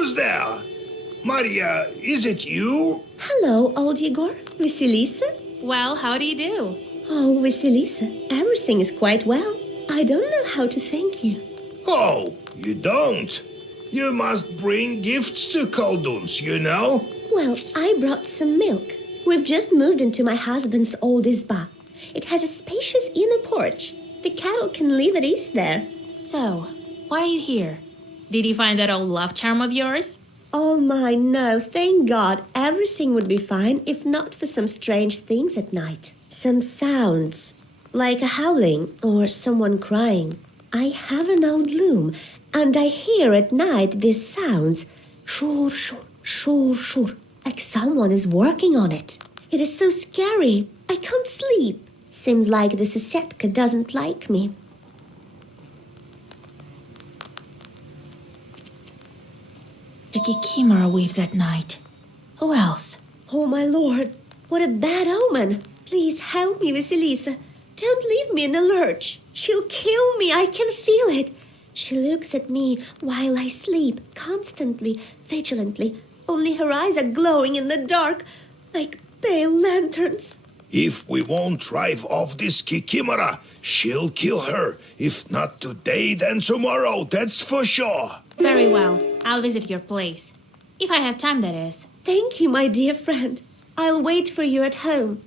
Who's there? Maria, is it you? Hello, old Igor. Vasilisa? Well, how do you do? Oh, Vasilisa, everything is quite well. I don't know how to thank you. Oh, you don't? You must bring gifts to Kolduns, you know? Well, I brought some milk. We've just moved into my husband's old izba. It has a spacious inner porch. The cattle can live at ease there. So, why are you here? Did you find that old love charm of yours? Oh my, no, thank God. Everything would be fine if not for some strange things at night. Some sounds, like a howling or someone crying. I have an old loom, and I hear at night these sounds. Shur, shur, shur, shur, like someone is working on it. It is so scary. I can't sleep. Seems like the Sisetka doesn't like me. The Kikimora weaves at night. Who else? Oh, my lord, what a bad omen. Please help me, Vasilisa. Don't leave me in a lurch. She'll kill me, I can feel it. She looks at me while I sleep, constantly, vigilantly. Only her eyes are glowing in the dark, like pale lanterns. If we won't drive off this Kikimora, she'll kill her. If not today, then tomorrow, that's for sure. Very well. I'll visit your place. If I have time, that is. Thank you, my dear friend. I'll wait for you at home.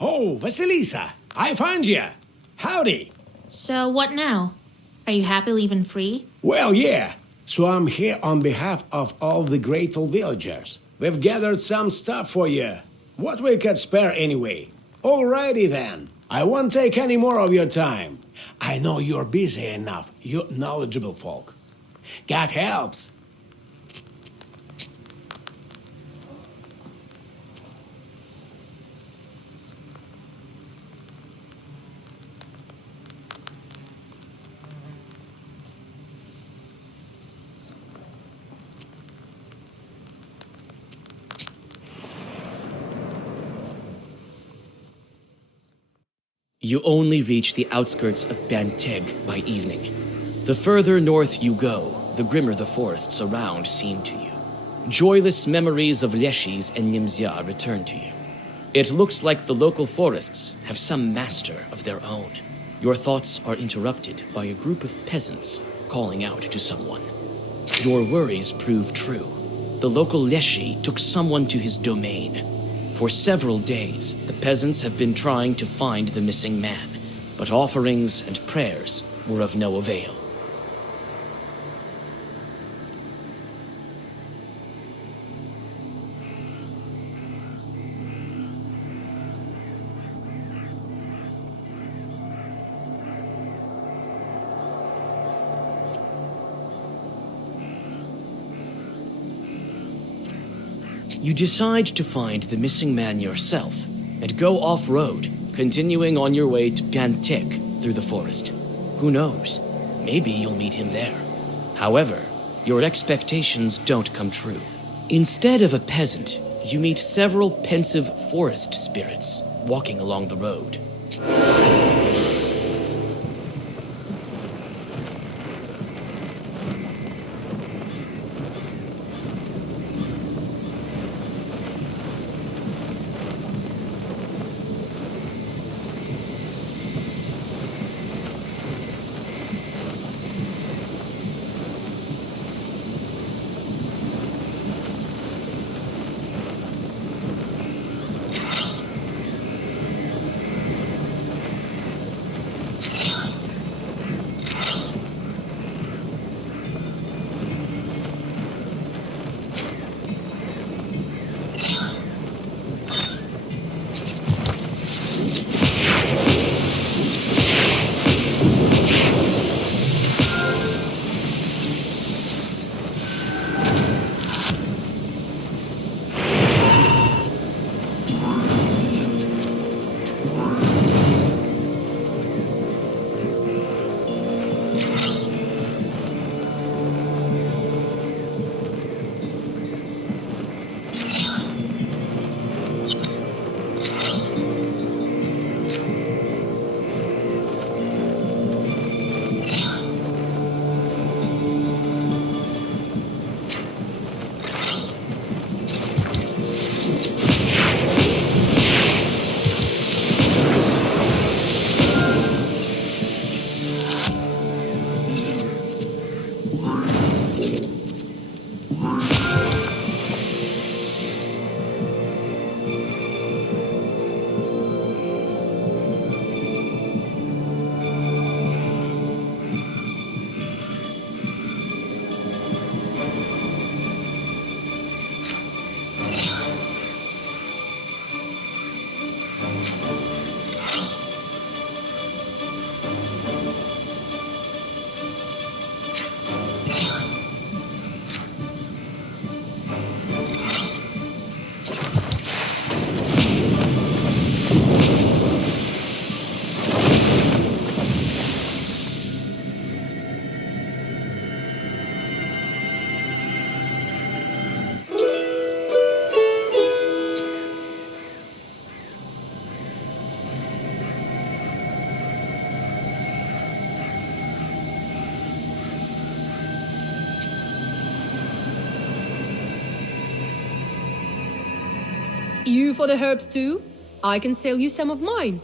Oh, Vasilisa, I found you. Howdy. So, what now? Are you happy leaving free? Well, yeah. So I'm here on behalf of all the grateful villagers. We've gathered some stuff for you. What we could spare anyway. Alrighty then. I won't take any more of your time. I know you're busy enough, you knowledgeable folk. God helps. You only reach the outskirts of Banteg by evening. The further north you go, the grimmer the forests around seem to you. Joyless memories of Leshis and Nimzia return to you. It looks like the local forests have some master of their own. Your thoughts are interrupted by a group of peasants calling out to someone. Your worries prove true. The local Leshi took someone to his domain. For several days, the peasants have been trying to find the missing man, but offerings and prayers were of no avail. You decide to find the missing man yourself and go off-road, continuing on your way to Banteg through the forest. Who knows? Maybe you'll meet him there. However, your expectations don't come true. Instead of a peasant, you meet several pensive forest spirits walking along the road. You for the herbs too? I can sell you some of mine.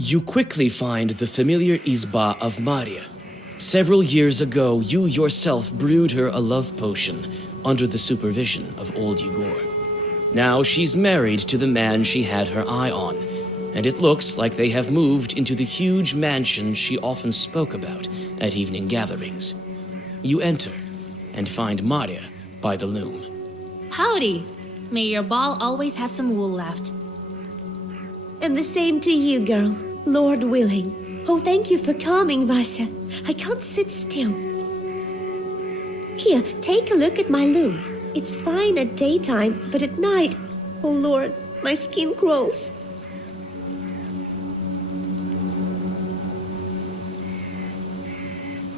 You quickly find the familiar Izba of Maria. Several years ago, you yourself brewed her a love potion under the supervision of old Yegor. Now she's married to the man she had her eye on, and it looks like they have moved into the huge mansion she often spoke about at evening gatherings. You enter and find Maria by the loom. Howdy. May your ball always have some wool left. And the same to you, girl. Lord willing. Oh, thank you for coming, Vasya. I can't sit still. Here, take a look at my loom. It's fine at daytime, but at night, oh Lord, my skin crawls.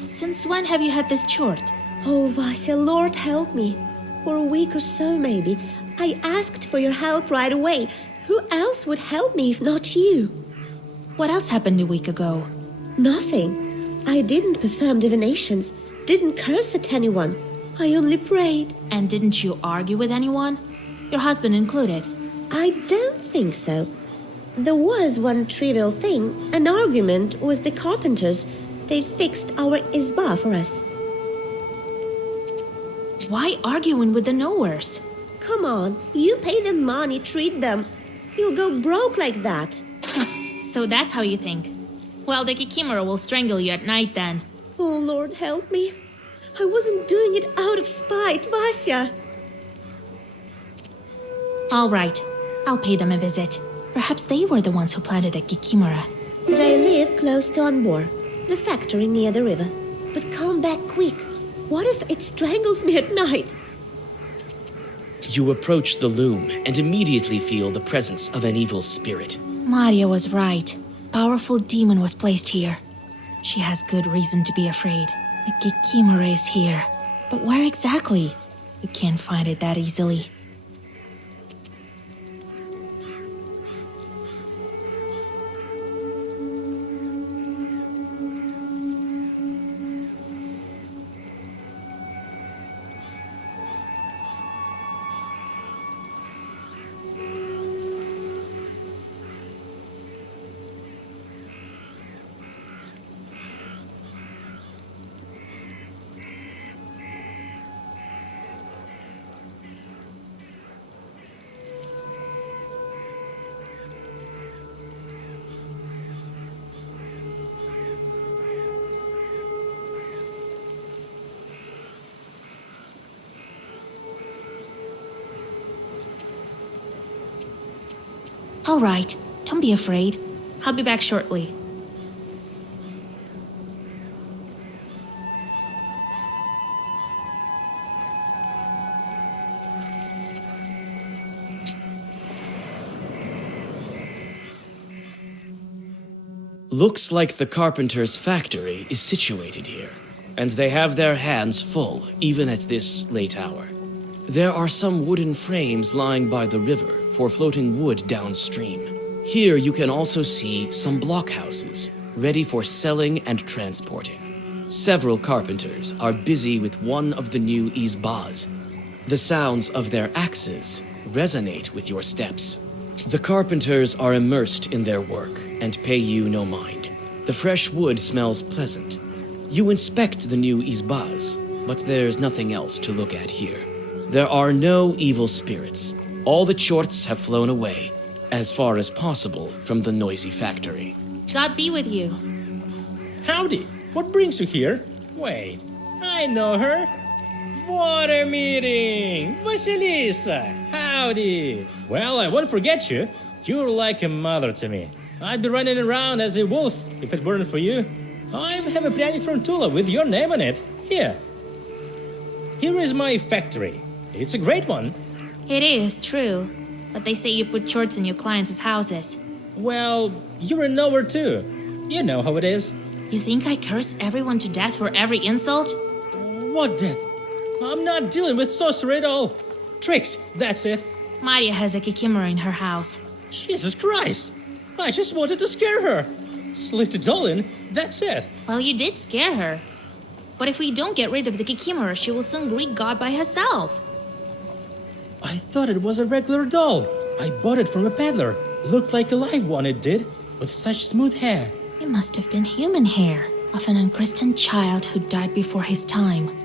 Since when have you had this chort? Oh, Vasya, Lord help me. For a week or so, maybe. I asked for your help right away. Who else would help me if not you? What else happened a week ago? Nothing. I didn't perform divinations, didn't curse at anyone. I only prayed. And didn't you argue with anyone? Your husband included. I don't think so. There was one trivial thing. An argument with the carpenters. They fixed our izba for us. Why arguing with the knowers? Come on, you pay them money, treat them. You'll go broke like that. So that's how you think. Well, the Kikimora will strangle you at night then. Oh, Lord, help me. I wasn't doing it out of spite, Vasya. All right, I'll pay them a visit. Perhaps they were the ones who planted a Kikimora. They live close to Anbor, the factory near the river. But come back quick. What if it strangles me at night? You approach the loom and immediately feel the presence of an evil spirit. Maria was right. Powerful demon was placed here. She has good reason to be afraid. The Kikimora is here. But where exactly? You can't find it that easily. All right, don't be afraid. I'll be back shortly. Looks like the carpenter's factory is situated here, and they have their hands full, even at this late hour. There are some wooden frames lying by the river for floating wood downstream. Here you can also see some blockhouses, ready for selling and transporting. Several carpenters are busy with one of the new izbas. The sounds of their axes resonate with your steps. The carpenters are immersed in their work and pay you no mind. The fresh wood smells pleasant. You inspect the new izbas, but there's nothing else to look at here. There are no evil spirits. All the chorts have flown away, as far as possible from the noisy factory. God be with you. Howdy, what brings you here? Wait, I know her. Water meeting! Vasilisa! Howdy! Well, I won't forget you. You're like a mother to me. I'd be running around as a wolf if it weren't for you. I have a pryanik from Tula with your name on it. Here. Here is my factory. It's a great one. It is true, but they say you put shorts in your clients' houses. Well, you're a knower too. You know how it is. You think I curse everyone to death for every insult? What death? I'm not dealing with sorcery at all. Tricks, that's it. Maria has a kikimora in her house. Jesus Christ! I just wanted to scare her. Slipped a doll in, that's it. Well, you did scare her. But if we don't get rid of the kikimora, she will soon greet God by herself. I thought it was a regular doll. I bought it from a peddler. Looked like a live one, it did, with such smooth hair. It must have been human hair of an unchristened child who died before his time.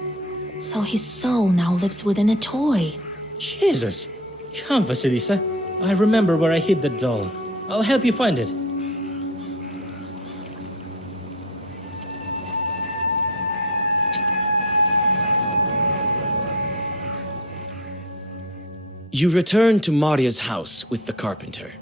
So his soul now lives within a toy. Jesus! Come, Vasilisa. I remember where I hid the doll. I'll help you find it. You return to Maria's house with the carpenter.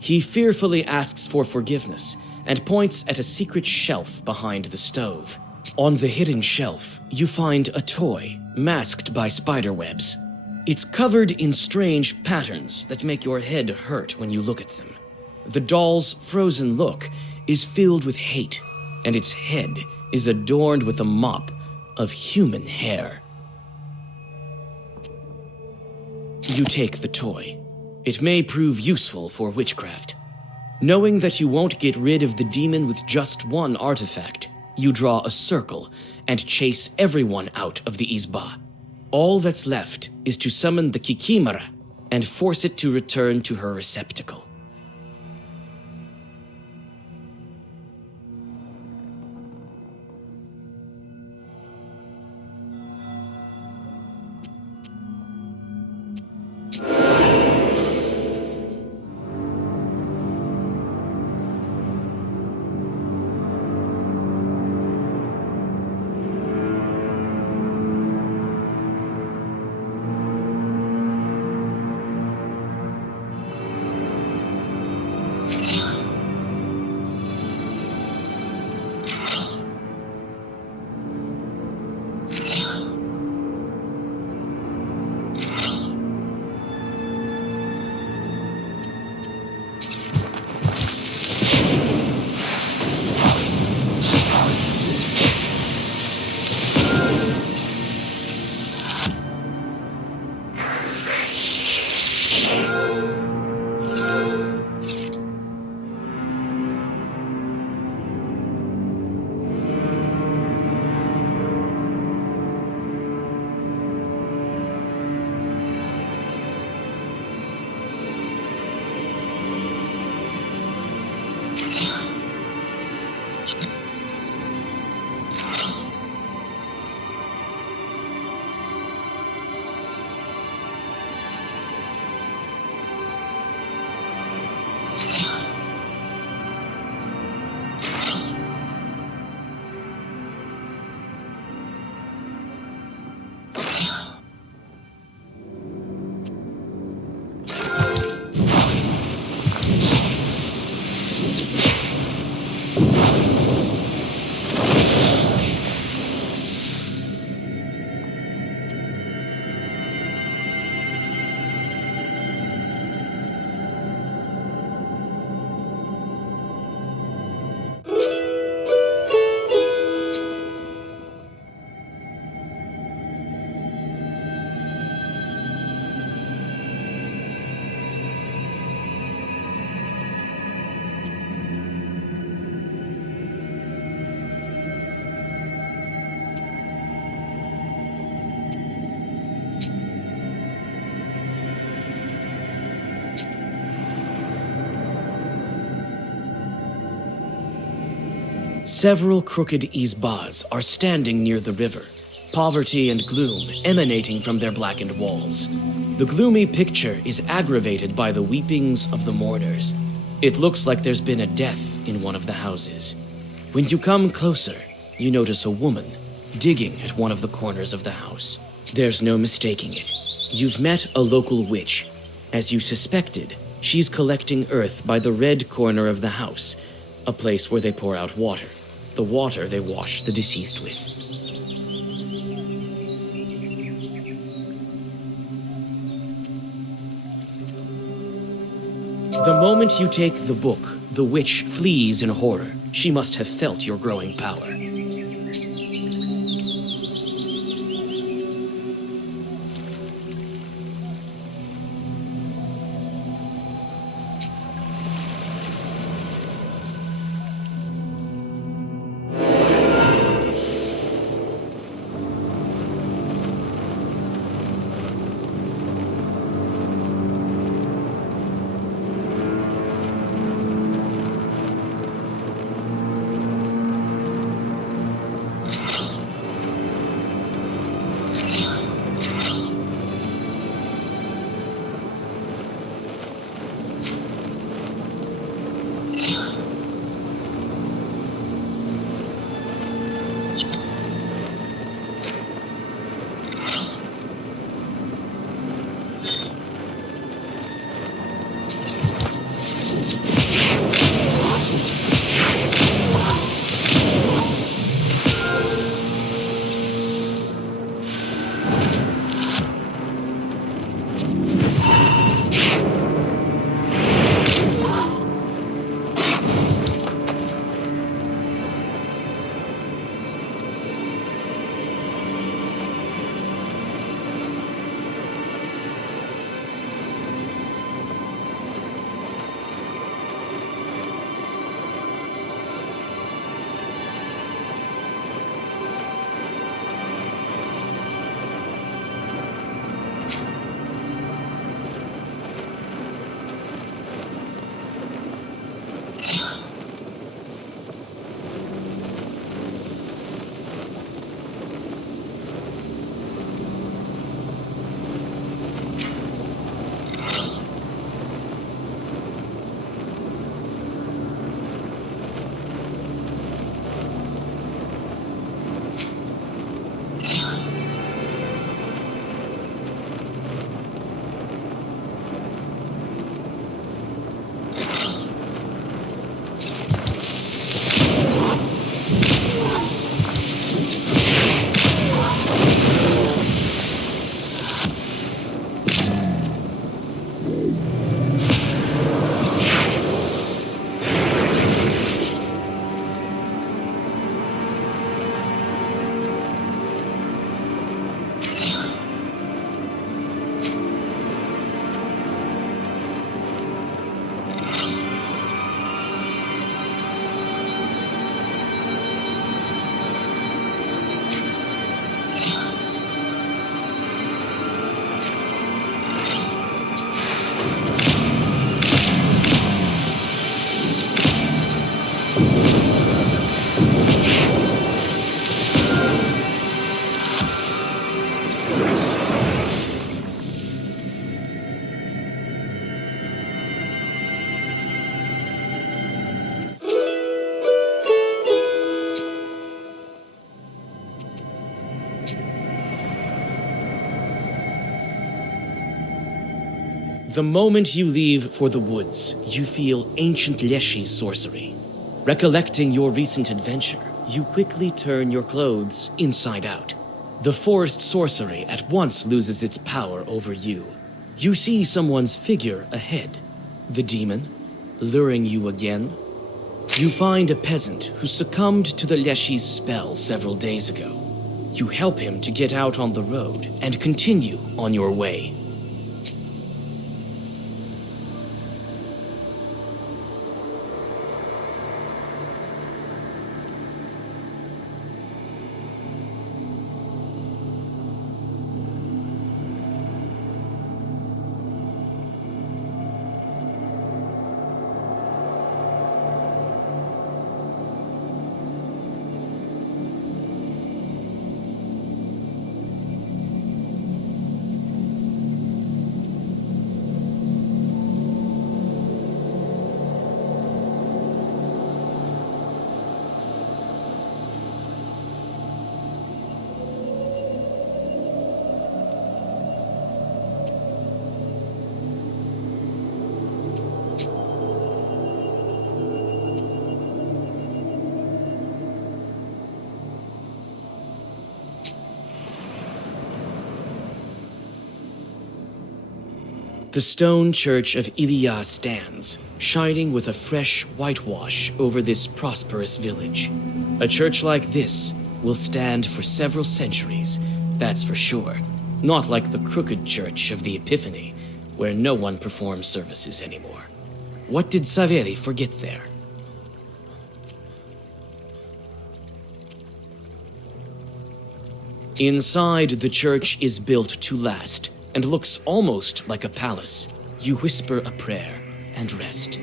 He fearfully asks for forgiveness and points at a secret shelf behind the stove. On the hidden shelf, you find a toy masked by spider webs. It's covered in strange patterns that make your head hurt when you look at them. The doll's frozen look is filled with hate, and its head is adorned with a mop of human hair. You take the toy. It may prove useful for witchcraft. Knowing that you won't get rid of the demon with just one artifact, you draw a circle and chase everyone out of the izba. All that's left is to summon the kikimora and force it to return to her receptacle. Several crooked izbas are standing near the river, poverty and gloom emanating from their blackened walls. The gloomy picture is aggravated by the weepings of the mourners. It looks like there's been a death in one of the houses. When you come closer, you notice a woman digging at one of the corners of the house. There's no mistaking it. You've met a local witch. As you suspected, she's collecting earth by the red corner of the house, a place where they pour out water, the water they wash the deceased with. The moment you take the book, the witch flees in horror. She must have felt your growing power. The moment you leave for the woods, you feel ancient Leshy's sorcery. Recollecting your recent adventure, you quickly turn your clothes inside out. The forest sorcery at once loses its power over you. You see someone's figure ahead. The demon, luring you again. You find a peasant who succumbed to the Leshy's spell several days ago. You help him to get out on the road and continue on your way. The stone church of Ilya stands, shining with a fresh whitewash over this prosperous village. A church like this will stand for several centuries, that's for sure. Not like the crooked church of the Epiphany, where no one performs services anymore. What did Saveri forget there? Inside, the church is built to last and looks almost like a palace. You whisper a prayer and rest.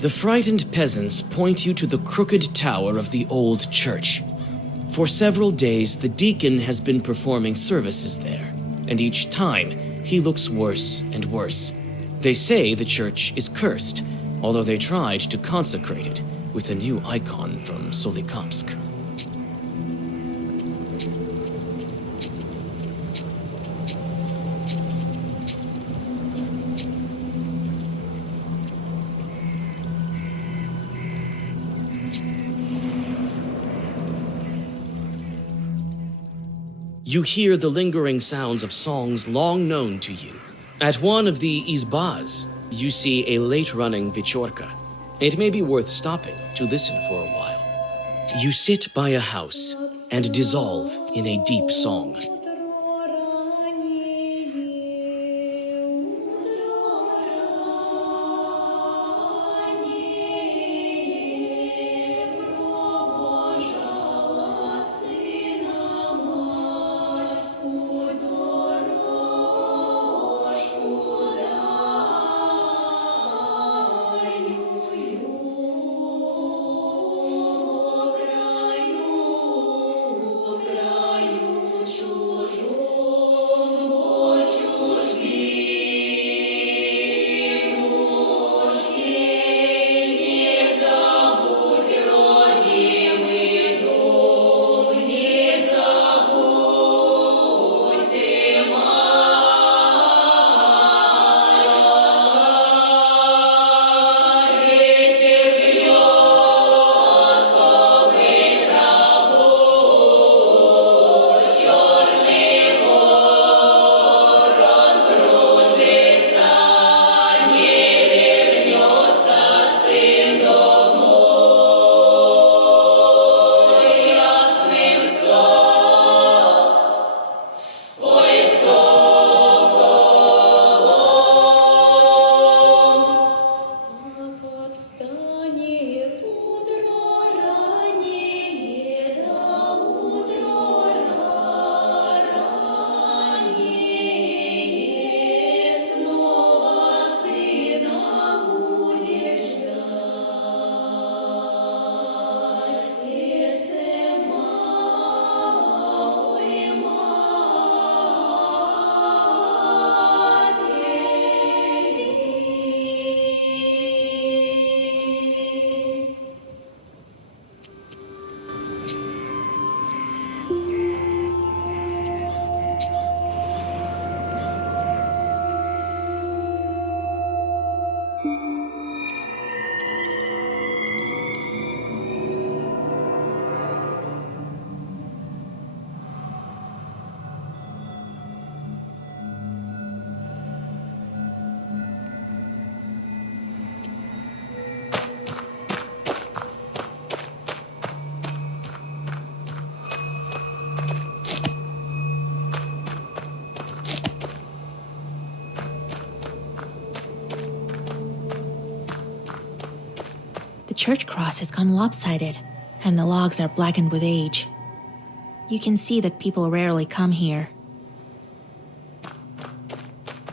The frightened peasants point you to the crooked tower of the old church. For several days, the deacon has been performing services there, and each time, he looks worse and worse. They say the church is cursed, although they tried to consecrate it with a new icon from Solikamsk. You hear the lingering sounds of songs long known to you. At one of the izbas, you see a late-running Vichorka. It may be worth stopping to listen for a while. You sit by a house and dissolve in a deep song. The church cross has gone lopsided, and the logs are blackened with age. You can see that people rarely come here.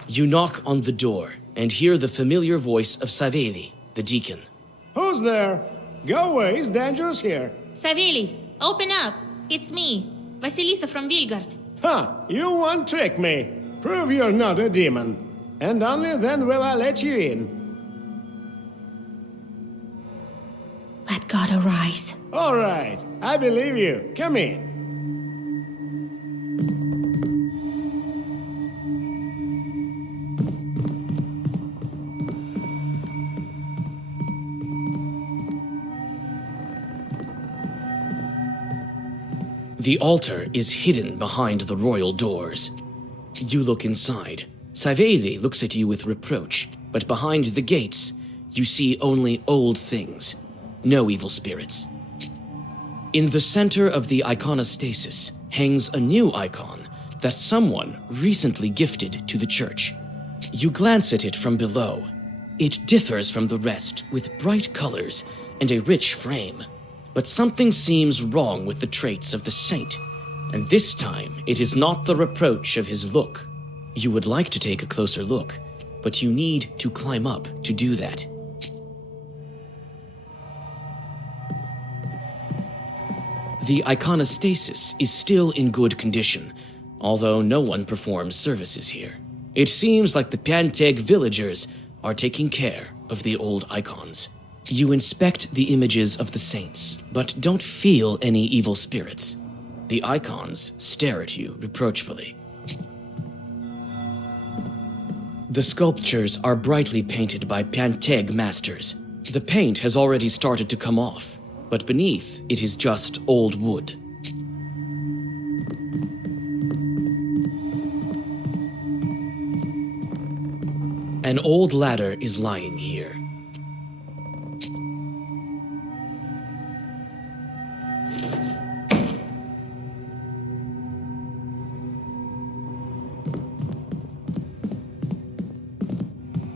You knock on the door and hear the familiar voice of Saveli, the deacon. Who's there? Go away, it's dangerous here. Saveli, open up. It's me, Vasilisa from Vilgard. Huh, you won't trick me. Prove you're not a demon. And only then will I let you in. Let God arise. All right, I believe you. Come in. The altar is hidden behind the royal doors. You look inside. Saveli looks at you with reproach, but behind the gates, you see only old things, no evil spirits. In the center of the iconostasis hangs a new icon that someone recently gifted to the church. You glance at it from below. It differs from the rest with bright colors and a rich frame. But something seems wrong with the traits of the saint, and this time it is not the reproach of his look. You would like to take a closer look, but you need to climb up to do that. The iconostasis is still in good condition, although no one performs services here. It seems like the Panteg villagers are taking care of the old icons. You inspect the images of the saints, but don't feel any evil spirits. The icons stare at you reproachfully. The sculptures are brightly painted by Panteg masters. The paint has already started to come off, but beneath it is just old wood. An old ladder is lying here.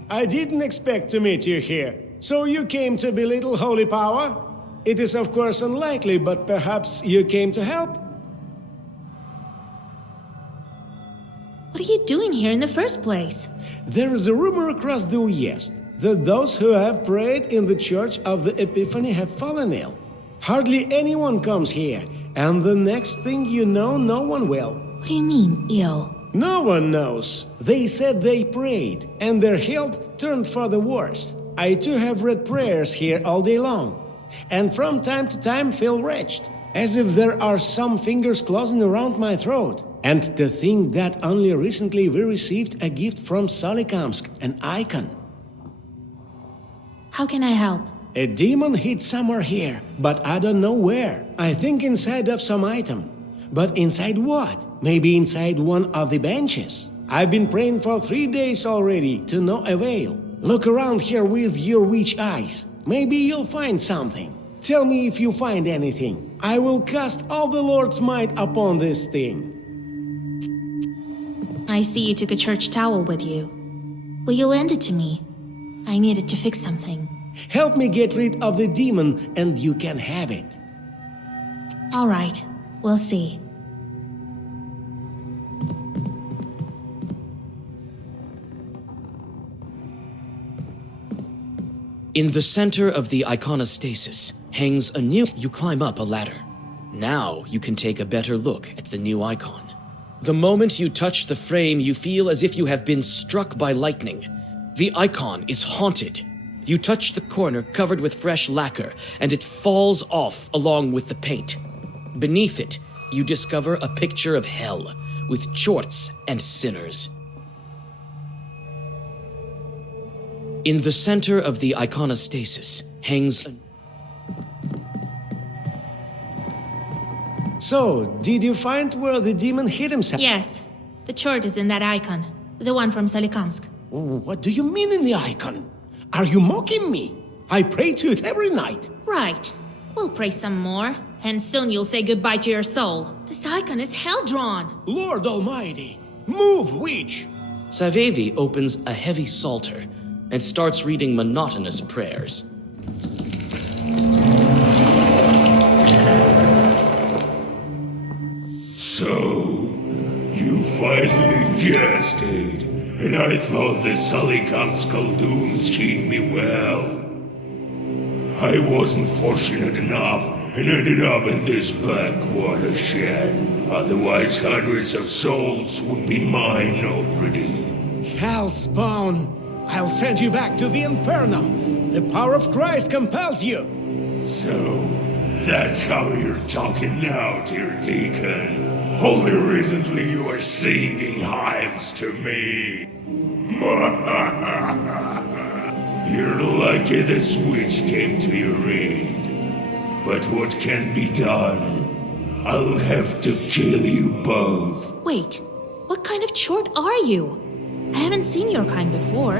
I didn't expect to meet you here. So you came to belittle holy power? It is of course unlikely, but perhaps you came to help? What are you doing here in the first place? There is a rumor across the West that those who have prayed in the Church of the Epiphany have fallen ill. Hardly anyone comes here, and the next thing you know, no one will. What do you mean, ill? No one knows. They said they prayed, and their health turned for the worse. I too have read prayers here all day long, and from time to time feel wretched, as if there are some fingers closing around my throat. And to think that only recently we received a gift from Solikamsk, an icon. How can I help? A demon hid somewhere here, but I don't know where. I think inside of some item. But inside what? Maybe inside one of the benches. I've been praying for 3 days already, to no avail. Look around here with your witch eyes. Maybe you'll find something. Tell me if you find anything. I will cast all the Lord's might upon this thing. I see you took a church towel with you. Will you lend it to me? I needed to fix something. Help me get rid of the demon and you can have it. All right, we'll see. In the center of the iconostasis hangs a new... You climb up a ladder. Now you can take a better look at the new icon. The moment you touch the frame, you feel as if you have been struck by lightning. The icon is haunted. You touch the corner covered with fresh lacquer, and it falls off along with the paint. Beneath it, you discover a picture of hell, with chorts and sinners. In the center of the iconostasis hangs a... So, did you find where the demon hid himself? Yes, the chart is in that icon. The one from Solikamsk. What do you mean in the icon? Are you mocking me? I pray to it every night. Right. We'll pray some more, and soon you'll say goodbye to your soul. This icon is hell-drawn. Lord Almighty, move, witch! Saveli opens a heavy psalter and starts reading monotonous prayers. So, you finally guessed it. and I thought the Salikam Skaldoons treat me well. I wasn't fortunate enough and ended up in this backwater shed. Otherwise, hundreds of souls would be mine already. Hellspawn! I'll send you back to the Inferno! The power of Christ compels you! So, that's how you're talking now, dear Deacon. Only recently you were singing hymns to me. You're lucky the switch came to your aid. But what can be done? I'll have to kill you both. Wait, what kind of chort are you? I haven't seen your kind before.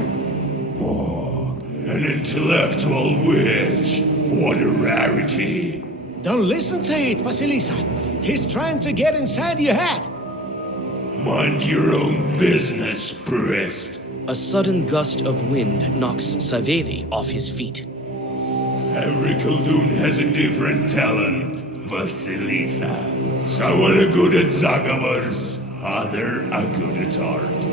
Oh, an intellectual witch. What a rarity. Don't listen to it, Vasilisa. He's trying to get inside your head. Mind your own business, priest. A sudden gust of wind knocks Saveli off his feet. Every Khaldun has a different talent, Vasilisa. Some are good at Zagavars, others are good at art.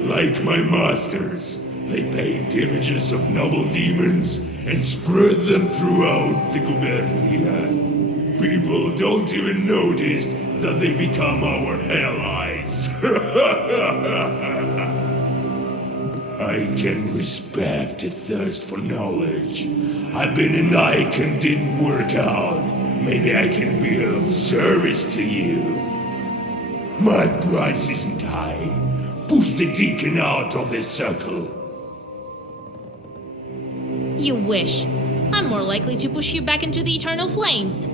Like my masters, they paint images of noble demons and spread them throughout the gubernia. People don't even notice that they become our allies. I can respect a thirst for knowledge. I've been an Ike and didn't work out. Maybe I can be of service to you. My price isn't high. Push the deacon out of this circle. You wish. I'm more likely to push you back into the eternal flames.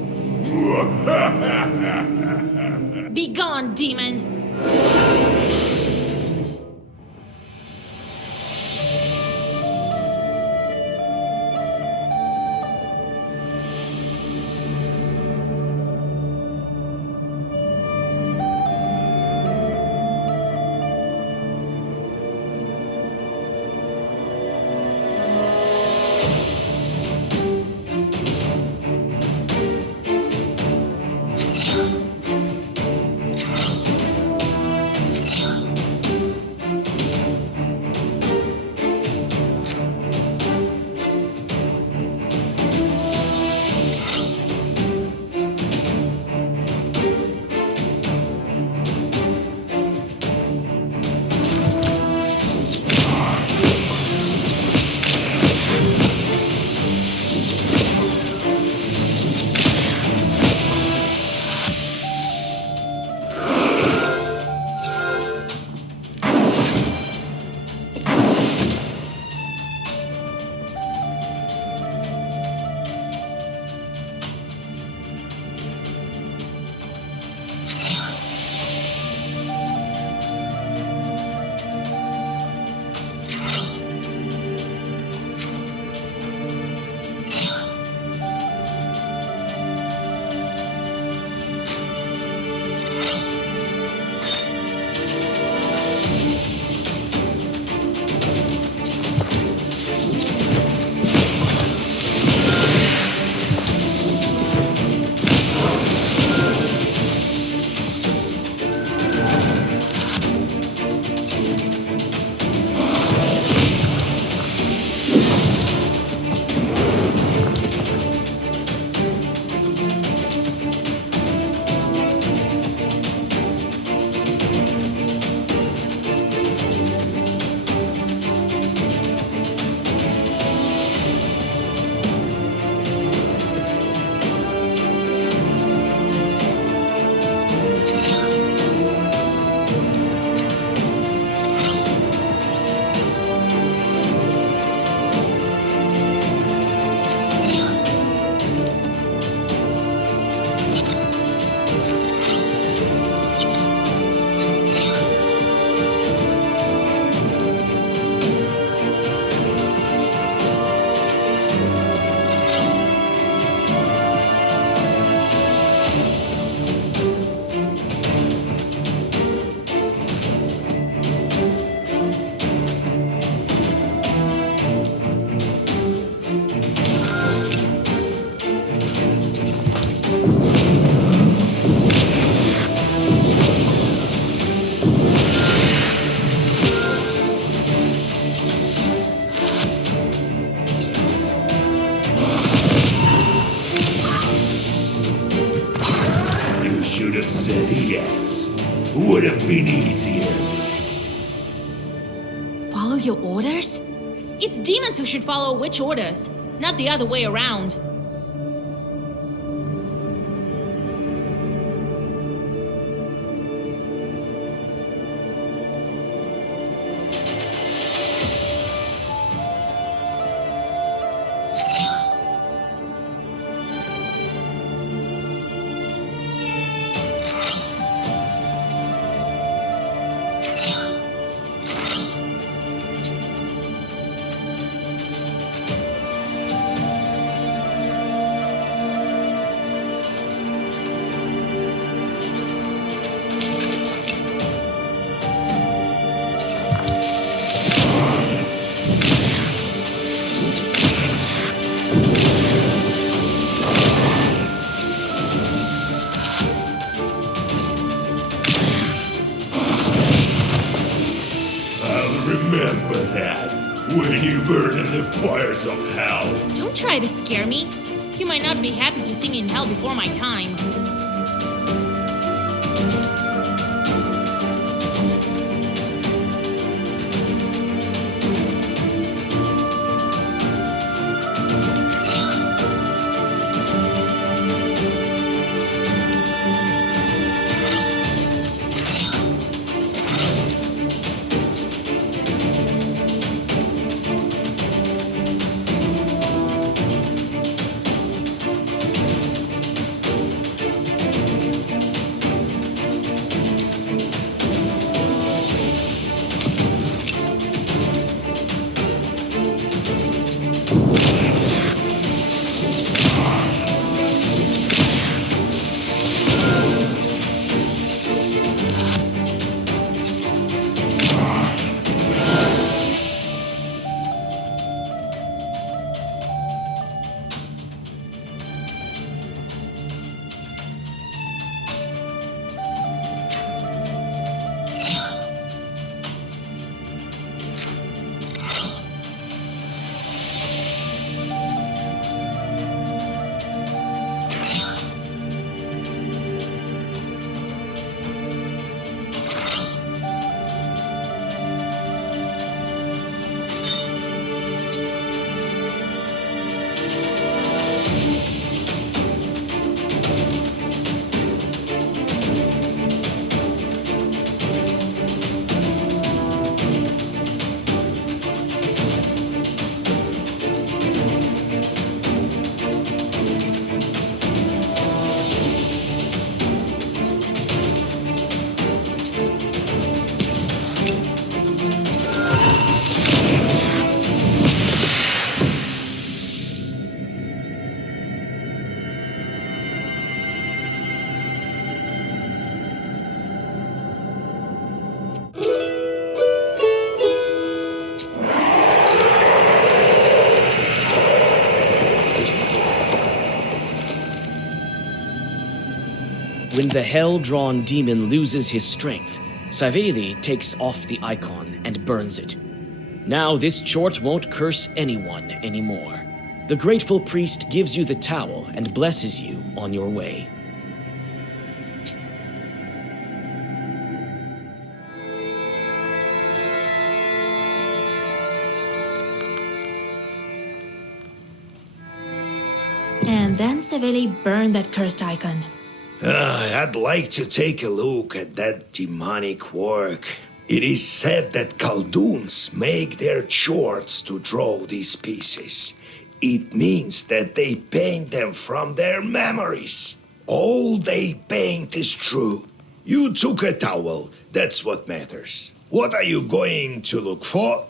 Be gone, demon! your orders? It's demons who should follow witch orders, not the other way around. Remember that when you burn in the fires of hell. Don't try to scare me. You might not be happy to see me in hell before my time. When the hell-drawn demon loses his strength, Saveli takes off the icon and burns it. Now this chort won't curse anyone anymore. The grateful priest gives you the towel and blesses you on your way. And then Saveli burned that cursed icon. I'd like to take a look at that demonic work. It is said that Khaldoons make their chorts to draw these pieces. It means that they paint them from their memories. All they paint is true. You took a towel, that's what matters. What are you going to look for?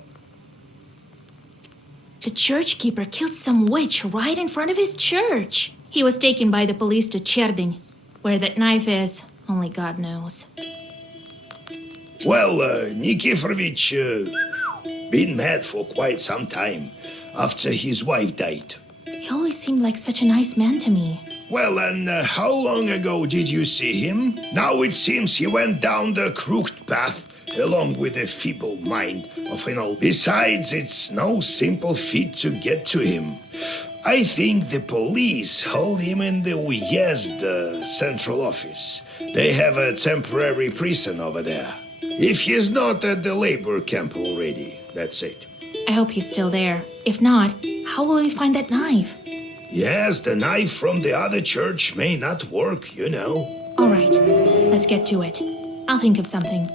The church keeper killed some witch right in front of his church. He was taken by the police to Cherdyn. Where that knife is, only God knows. Well, Nikiforovich been mad for quite some time after his wife died. He always seemed like such a nice man to me. Well, and how long ago did you see him? Now it seems he went down the crooked path along with the feeble mind of an old. Besides, it's no simple feat to get to him. I think the police hold him in the Uyezd central office. They have a temporary prison over there. If he's not at the labor camp already, that's it. I hope he's still there. If not, how will we find that knife? Yes, the knife from the other church may not work, you know. All right, let's get to it. I'll think of something.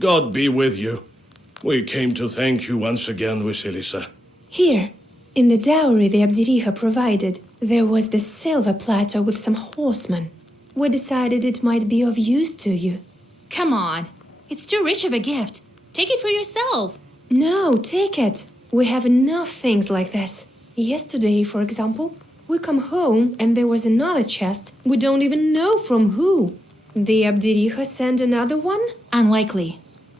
God be with you. We came to thank you once again, Vasilisa. Here, in the dowry the Abdiriha provided, there was this silver platter with some horsemen. We decided it might be of use to you. Come on. It's too rich of a gift. Take it for yourself. No, take it. We have enough things like this. Yesterday, for example, we come home and there was another chest. We don't even know from who. The Abdiriha sent another one? Unlikely.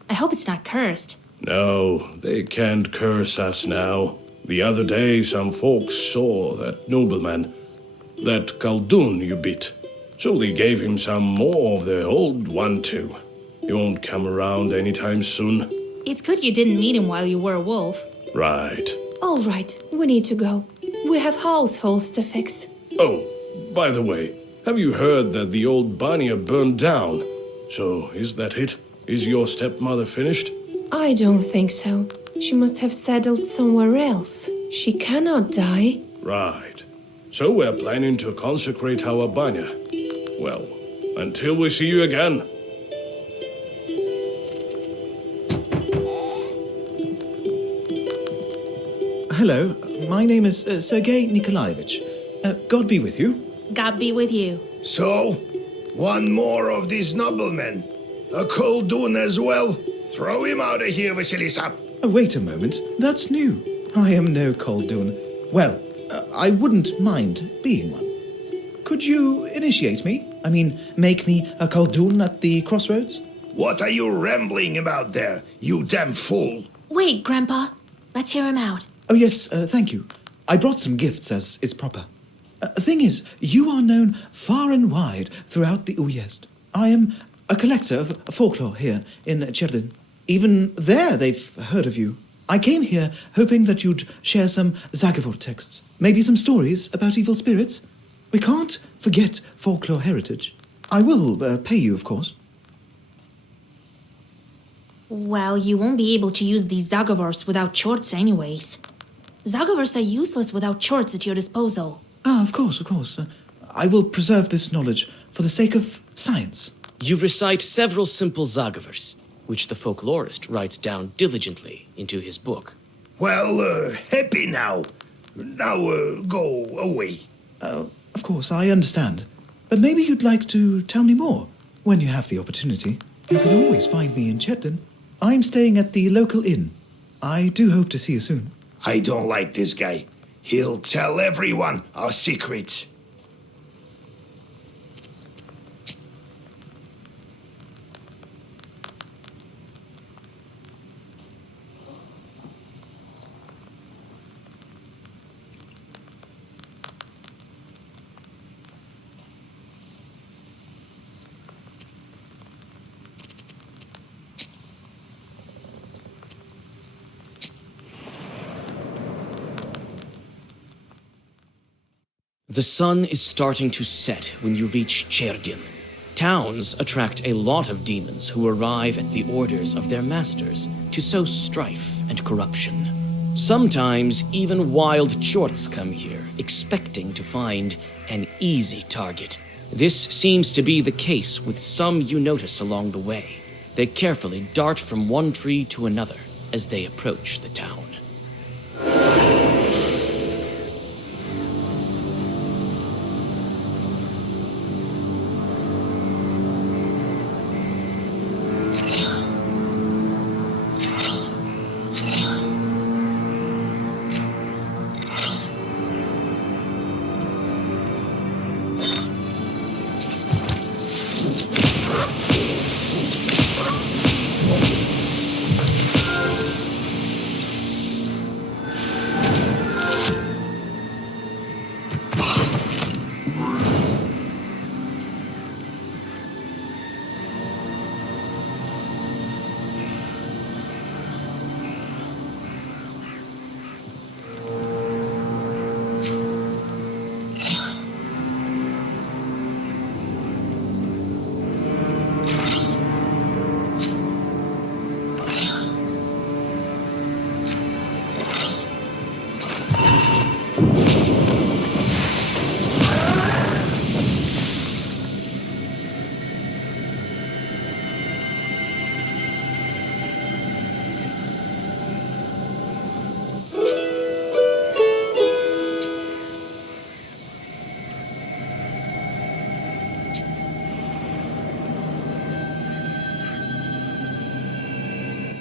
I hope it's not cursed. No, they can't curse us now. The other day some folks saw that nobleman, that Khaldun you beat. So they gave him some more of the old one too. He won't come around anytime soon. It's good you didn't meet him while you were a wolf. Right. All right, we need to go. We have households to fix. Oh, by the way, have you heard that the old Banya burned down? So, is that it? Is your stepmother finished? I don't think so. She must have settled somewhere else. She cannot die. Right. So we're planning to consecrate our Banya. Well, until we see you again. Hello, my name is Sergei Nikolaevich. God be with you. God be with you. So, one more of these noblemen. A Koldun as well? Throw him out of here, Vasilisa. Wait a moment. That's new. I am no Koldun. Well, I wouldn't mind being one. Could you initiate me? I mean, make me a Koldun at the crossroads? What are you rambling about there, you damn fool? Wait, Grandpa. Let's hear him out. Oh, yes, thank you. I brought some gifts, as is proper. Thing is, you are known far and wide throughout the Uyezd. I am a collector of folklore here in Cherdin. Even there they've heard of you. I came here hoping that you'd share some Zagavor texts. Maybe some stories about evil spirits. We can't forget folklore heritage. I will pay you, of course. Well, you won't be able to use these Zagavors without chorts anyways. Zagavors are useless without chorts at your disposal. Ah, of course. I will preserve this knowledge for the sake of science. You recite several simple Zagavers, which the folklorist writes down diligently into his book. Well, happy now. Now, go away. Of course, I understand. But maybe you'd like to tell me more when you have the opportunity. You can always find me in Cherdin. I'm staying at the local inn. I do hope to see you soon. I don't like this guy. He'll tell everyone our secrets. The sun is starting to set when you reach Cherdin. Towns attract a lot of demons who arrive at the orders of their masters to sow strife and corruption. Sometimes even wild chorts come here, expecting to find an easy target. This seems to be the case with some you notice along the way. They carefully dart from one tree to another as they approach the town.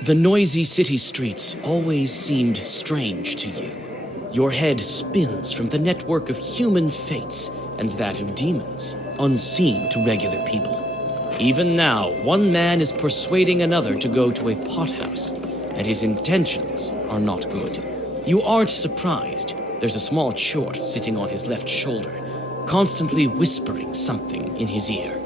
The noisy city streets always seemed strange to you. Your head spins from the network of human fates and that of demons, unseen to regular people. Even now, one man is persuading another to go to a pothouse, and his intentions are not good. You aren't surprised. There's a small chort sitting on his left shoulder, constantly whispering something in his ear.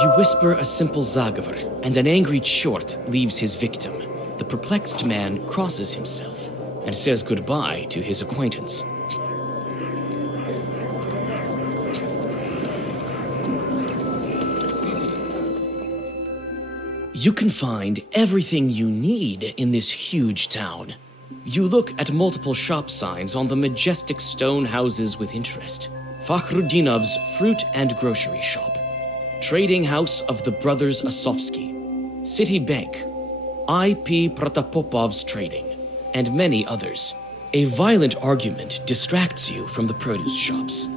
You whisper a simple Zagavar, and an angry chort leaves his victim. The perplexed man crosses himself and says goodbye to his acquaintance. You can find everything you need in this huge town. You look at multiple shop signs on the majestic stone houses with interest. Fakhrudinov's fruit and grocery shop. Trading House of the Brothers Asofsky, City Bank, I.P. Protopopov's trading, and many others. A violent argument distracts you from the produce shops.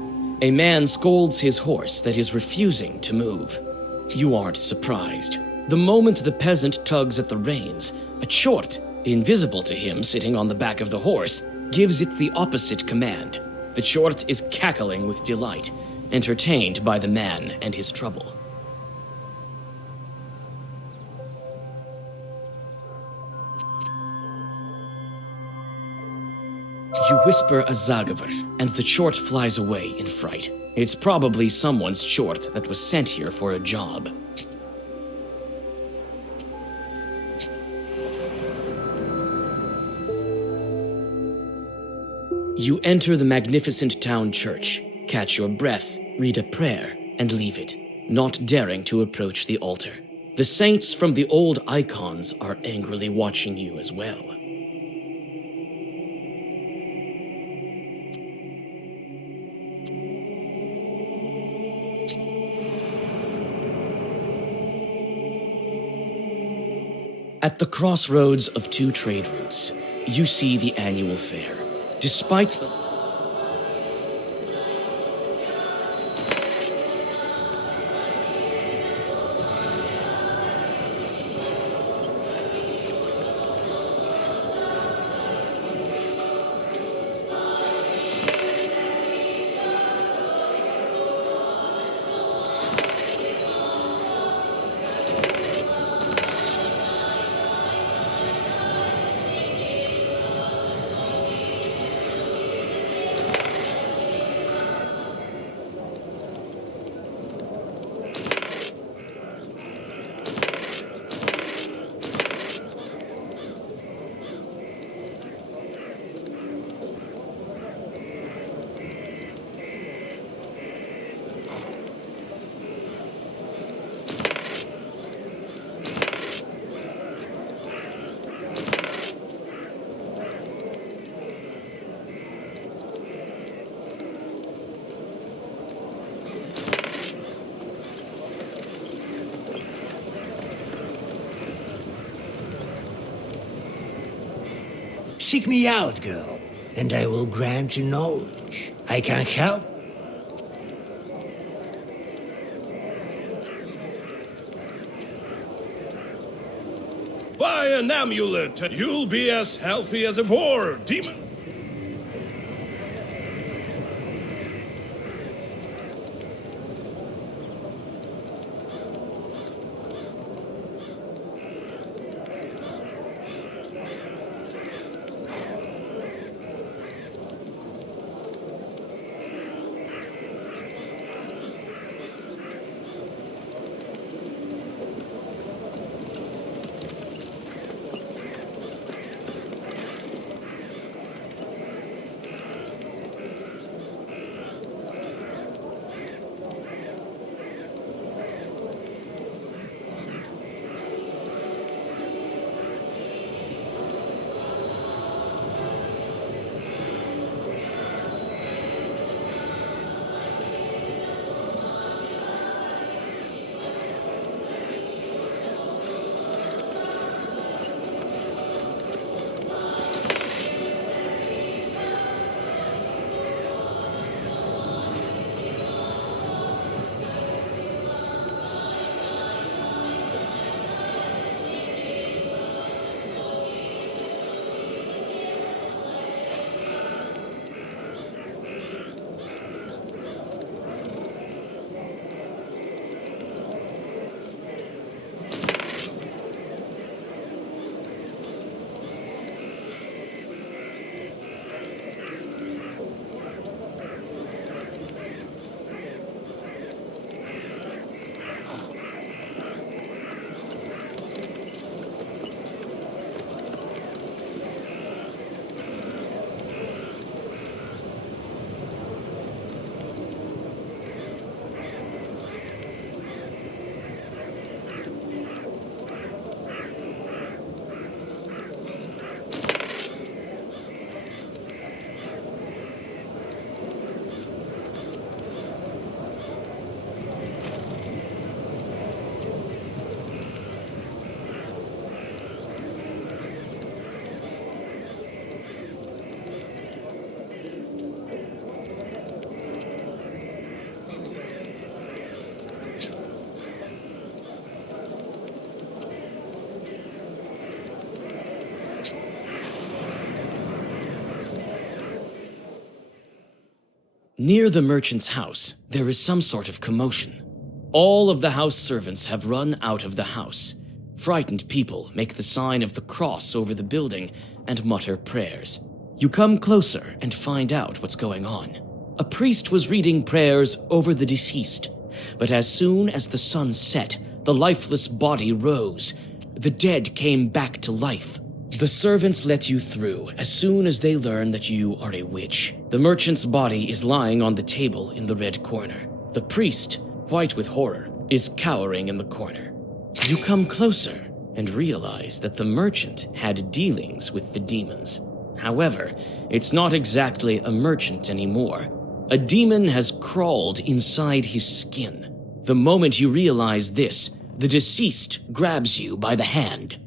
A man scolds his horse that is refusing to move. You aren't surprised. The moment the peasant tugs at the reins, a chort, invisible to him sitting on the back of the horse, gives it the opposite command. The chort is cackling with delight, entertained by the man and his trouble. You whisper a zagavar, and the chort flies away in fright. It's probably someone's chort that was sent here for a job. You enter the magnificent town church, catch your breath, read a prayer, and leave it, not daring to approach the altar. The saints from the old icons are angrily watching you as well. At the crossroads of two trade routes, you see the annual fair. Despite the Seek me out, girl, and I will grant you knowledge. I can help. Buy an amulet, and you'll be as healthy as a boar, demon. Near the merchant's house, there is some sort of commotion. All of the house servants have run out of the house. Frightened people make the sign of the cross over the building and mutter prayers. You come closer and find out what's going on. A priest was reading prayers over the deceased, but as soon as the sun set, the lifeless body rose. The dead came back to life. The servants let you through as soon as they learn that you are a witch. The merchant's body is lying on the table in the red corner. The priest, white with horror, is cowering in the corner. You come closer and realize that the merchant had dealings with the demons. However, it's not exactly a merchant anymore. A demon has crawled inside his skin. The moment you realize this, the deceased grabs you by the hand.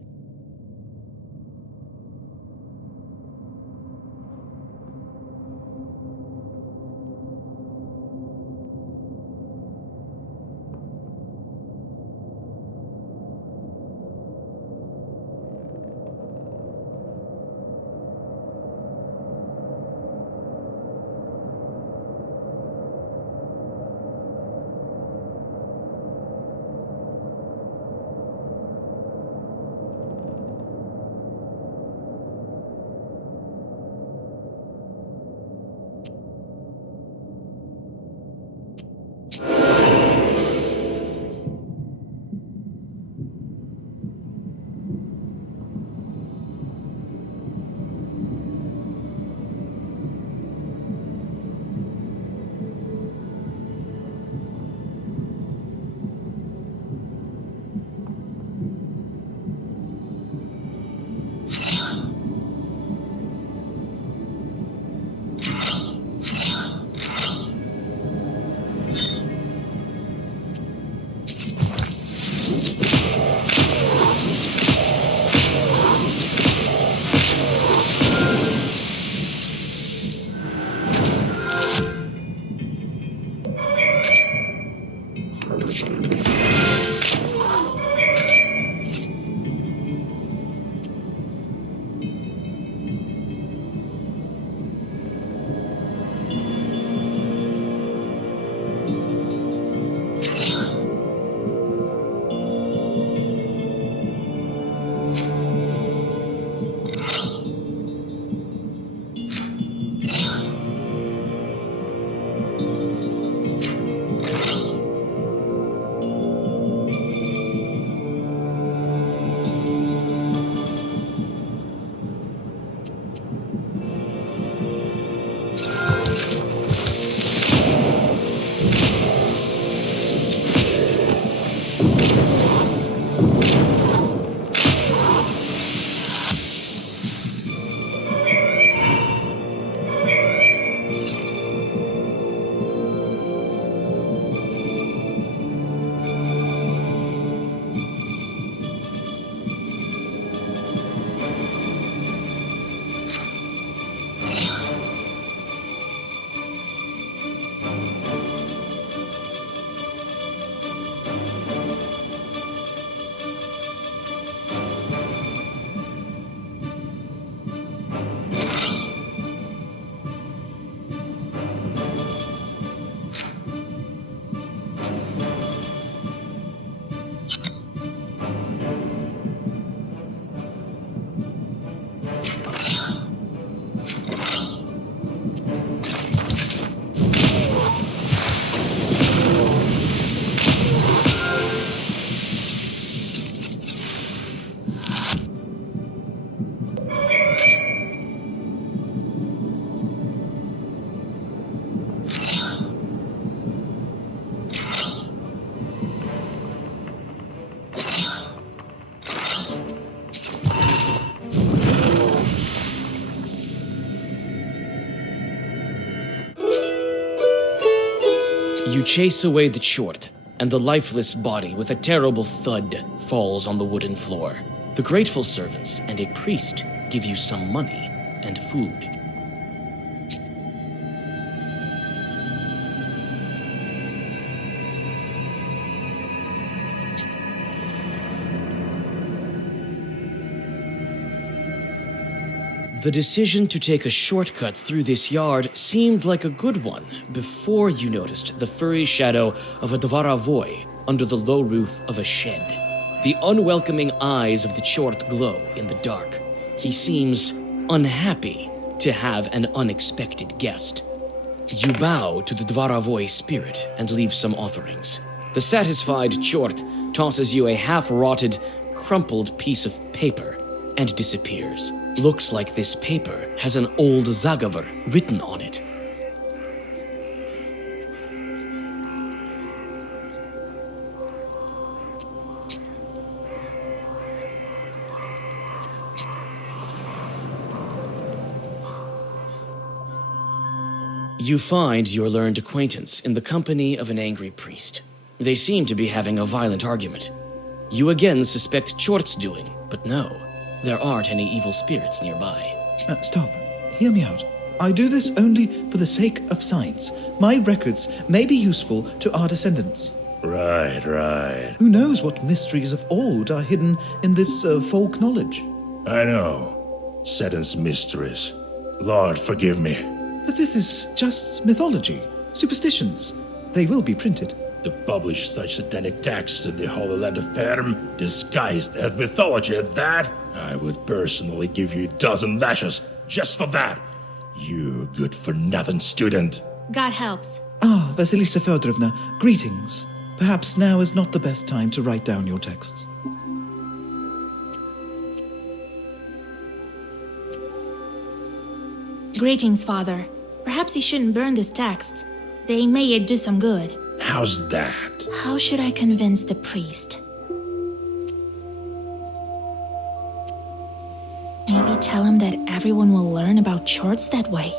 You chase away the chort, and the lifeless body with a terrible thud falls on the wooden floor. The grateful servants and a priest give you some money and food. The decision to take a shortcut through this yard seemed like a good one before you noticed the furry shadow of a dvaravoy under the low roof of a shed. The unwelcoming eyes of the chort glow in the dark. He seems unhappy to have an unexpected guest. You bow to the dvaravoy spirit and leave some offerings. The satisfied chort tosses you a half-rotted, crumpled piece of paper and disappears. Looks like this paper has an old zagavar written on it. You find your learned acquaintance in the company of an angry priest. They seem to be having a violent argument. You again suspect Chort's doing, but no, there aren't any evil spirits nearby. Stop. Hear me out. I do this only for the sake of science. My records may be useful to our descendants. Right. Who knows what mysteries of old are hidden in this folk knowledge? I know. Satan's mysteries. Lord, forgive me. But this is just mythology, superstitions. They will be printed. To publish such satanic texts in the Holy Land of Perm, disguised as mythology at that, I would personally give you a dozen lashes just for that. You good-for-nothing student. God helps. Ah, Vasilisa Feodorovna, greetings. Perhaps now is not the best time to write down your texts. Greetings, Father. Perhaps you shouldn't burn these texts. They may yet do some good. How's that? How should I convince the priest? Maybe tell him that everyone will learn about chorts that way?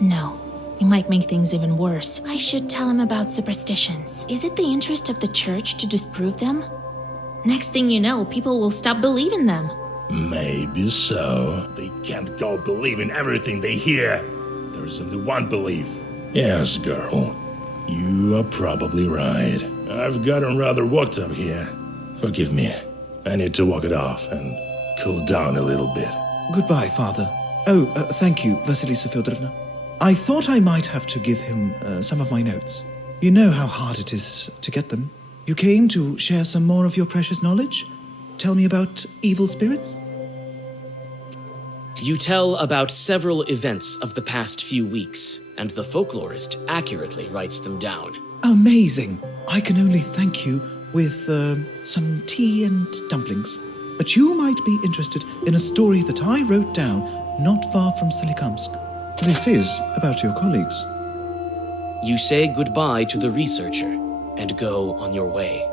No, it might make things even worse. I should tell him about superstitions. Is it the interest of the church to disprove them? Next thing you know, people will stop believing them. Maybe so. They can't go believe in everything they hear. There's only one belief. Yes, girl. You are probably right. I've gotten rather worked up here. Forgive me. I need to walk it off and cool down a little bit. Goodbye, Father. Oh, thank you, Vasilisa Feodorovna. I thought I might have to give him some of my notes. You know how hard it is to get them. You came to share some more of your precious knowledge? Tell me about evil spirits? You tell about several events of the past few weeks, and the folklorist accurately writes them down. Amazing! I can only thank you with some tea and dumplings. But you might be interested in a story that I wrote down not far from Solikamsk. This is about your colleagues. You say goodbye to the researcher and go on your way.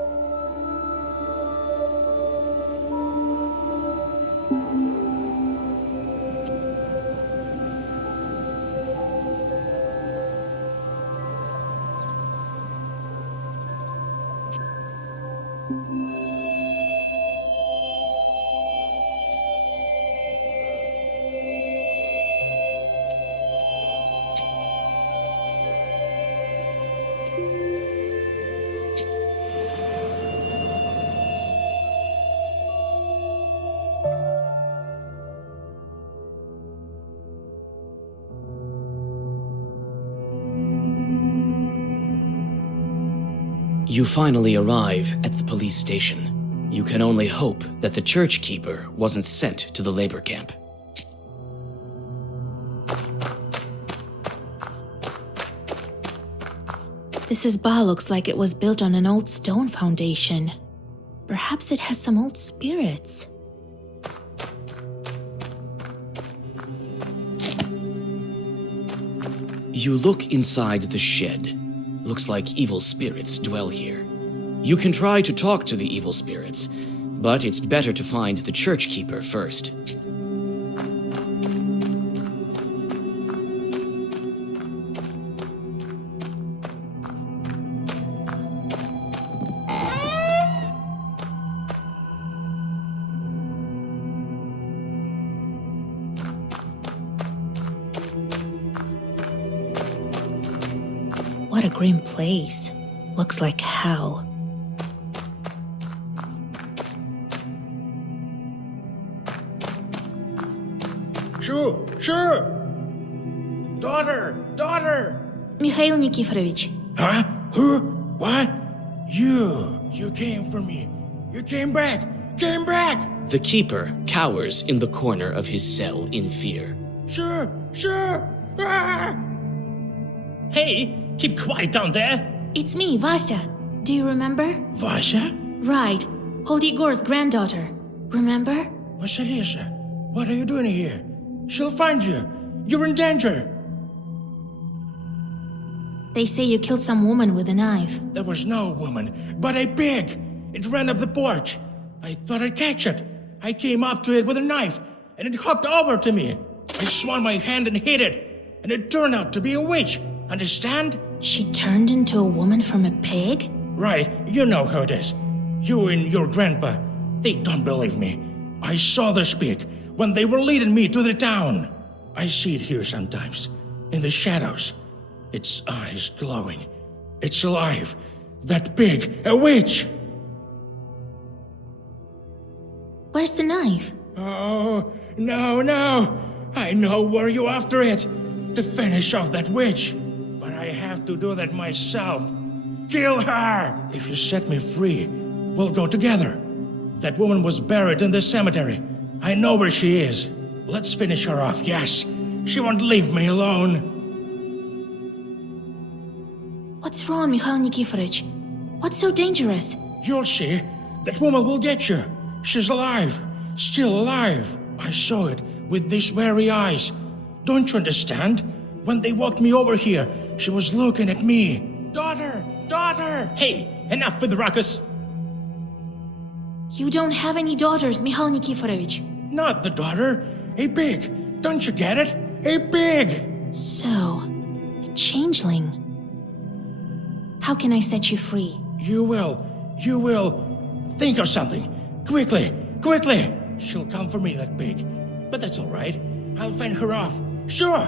You finally arrive at the police station. You can only hope that the church keeper wasn't sent to the labor camp. This izba looks like it was built on an old stone foundation. Perhaps it has some old spirits. You look inside the shed. Looks like evil spirits dwell here. You can try to talk to the evil spirits, but it's better to find the church keeper first. What a grim place. Looks like hell. Sure. Daughter. Mikhail Nikiforovich, Huh? Who? What? You came for me. You came back. The keeper cowers in the corner of his cell in fear. Sure. Ah! Hey, keep quiet down there. it's me, Vasya. Do you remember? Vasya? Right. Old Igor's granddaughter. Remember? Vasilisa, what are you doing here? She'll find you. You're in danger. They say you killed some woman with a knife. There was no woman, but a pig. It ran up the porch. I thought I'd catch it. I came up to it with a knife, and it hopped over to me. I swung my hand and hit it, and it turned out to be a witch. Understand? She turned into a woman from a pig? Right, you know how it is. You and your grandpa, they don't believe me. I saw the pig when they were leading me to the town. I see it here sometimes, in the shadows. Its eyes glowing. It's alive. That pig, a witch! Where's the knife? Oh, no. I know where you're after it. To finish off that witch. But I have to do that myself. Kill her! If you set me free, we'll go together. That woman was buried in the cemetery. I know where she is. Let's finish her off, yes. She won't leave me alone. What's wrong, Mikhail Nikiforovich? What's so dangerous? You'll see. That woman will get you. She's alive. Still alive. I saw it with these very eyes. Don't you understand? When they walked me over here, she was looking at me. Daughter! Hey, enough with the ruckus. You don't have any daughters, Mikhail Nikiforovich. Not the daughter. A pig. Don't you get it? A pig! So, a changeling. How can I set you free? You will. Think of something. Quickly. She'll come for me, that pig. But that's all right. I'll fend her off. Sure.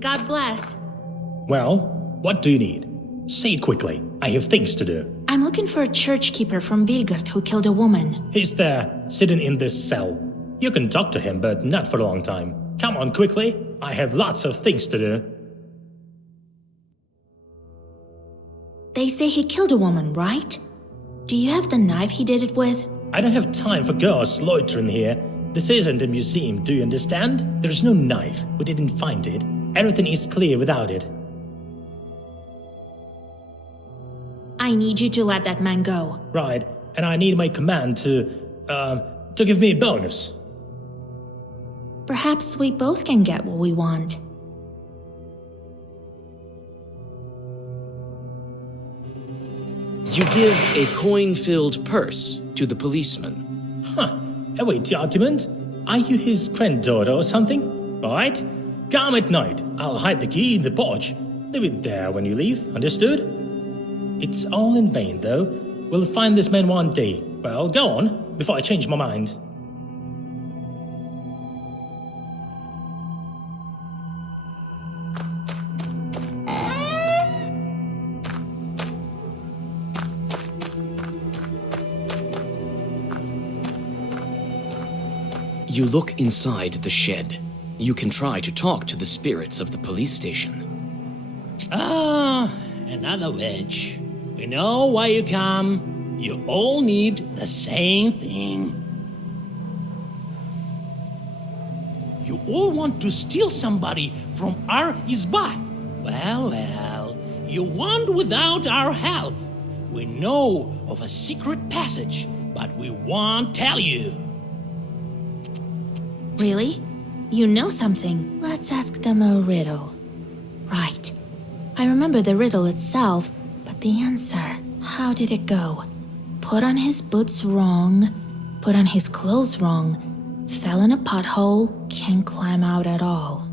God bless. Well, what do you need? Say it quickly. I have things to do. I'm looking for a church keeper from Vilgard who killed a woman. He's there, sitting in this cell. You can talk to him, but not for a long time. Come on quickly. I have lots of things to do. They say he killed a woman, right? Do you have the knife he did it with? I don't have time for girls loitering here. This isn't a museum, do you understand? There's no knife. We didn't find it. Everything is clear without it. I need you to let that man go. Right, and I need my command to give me a bonus. Perhaps we both can get what we want. You give a coin-filled purse to the policeman. Huh, await the argument. Are you his granddaughter or something? Alright, come at night. I'll hide the key in the porch. Leave it there when you leave, understood? It's all in vain, though. We'll find this man one day. Well, go on, before I change my mind. You look inside the shed. You can try to talk to the spirits of the police station. Ah, another witch. We know why you come. You all need the same thing. You all want to steal somebody from our izba. Well, you want without our help. We know of a secret passage, but we won't tell you. Really? You know something? Let's ask them a riddle. Right. I remember the riddle itself, but the answer. How did it go? Put on his boots wrong, put on his clothes wrong, fell in a pothole, can't climb out at all.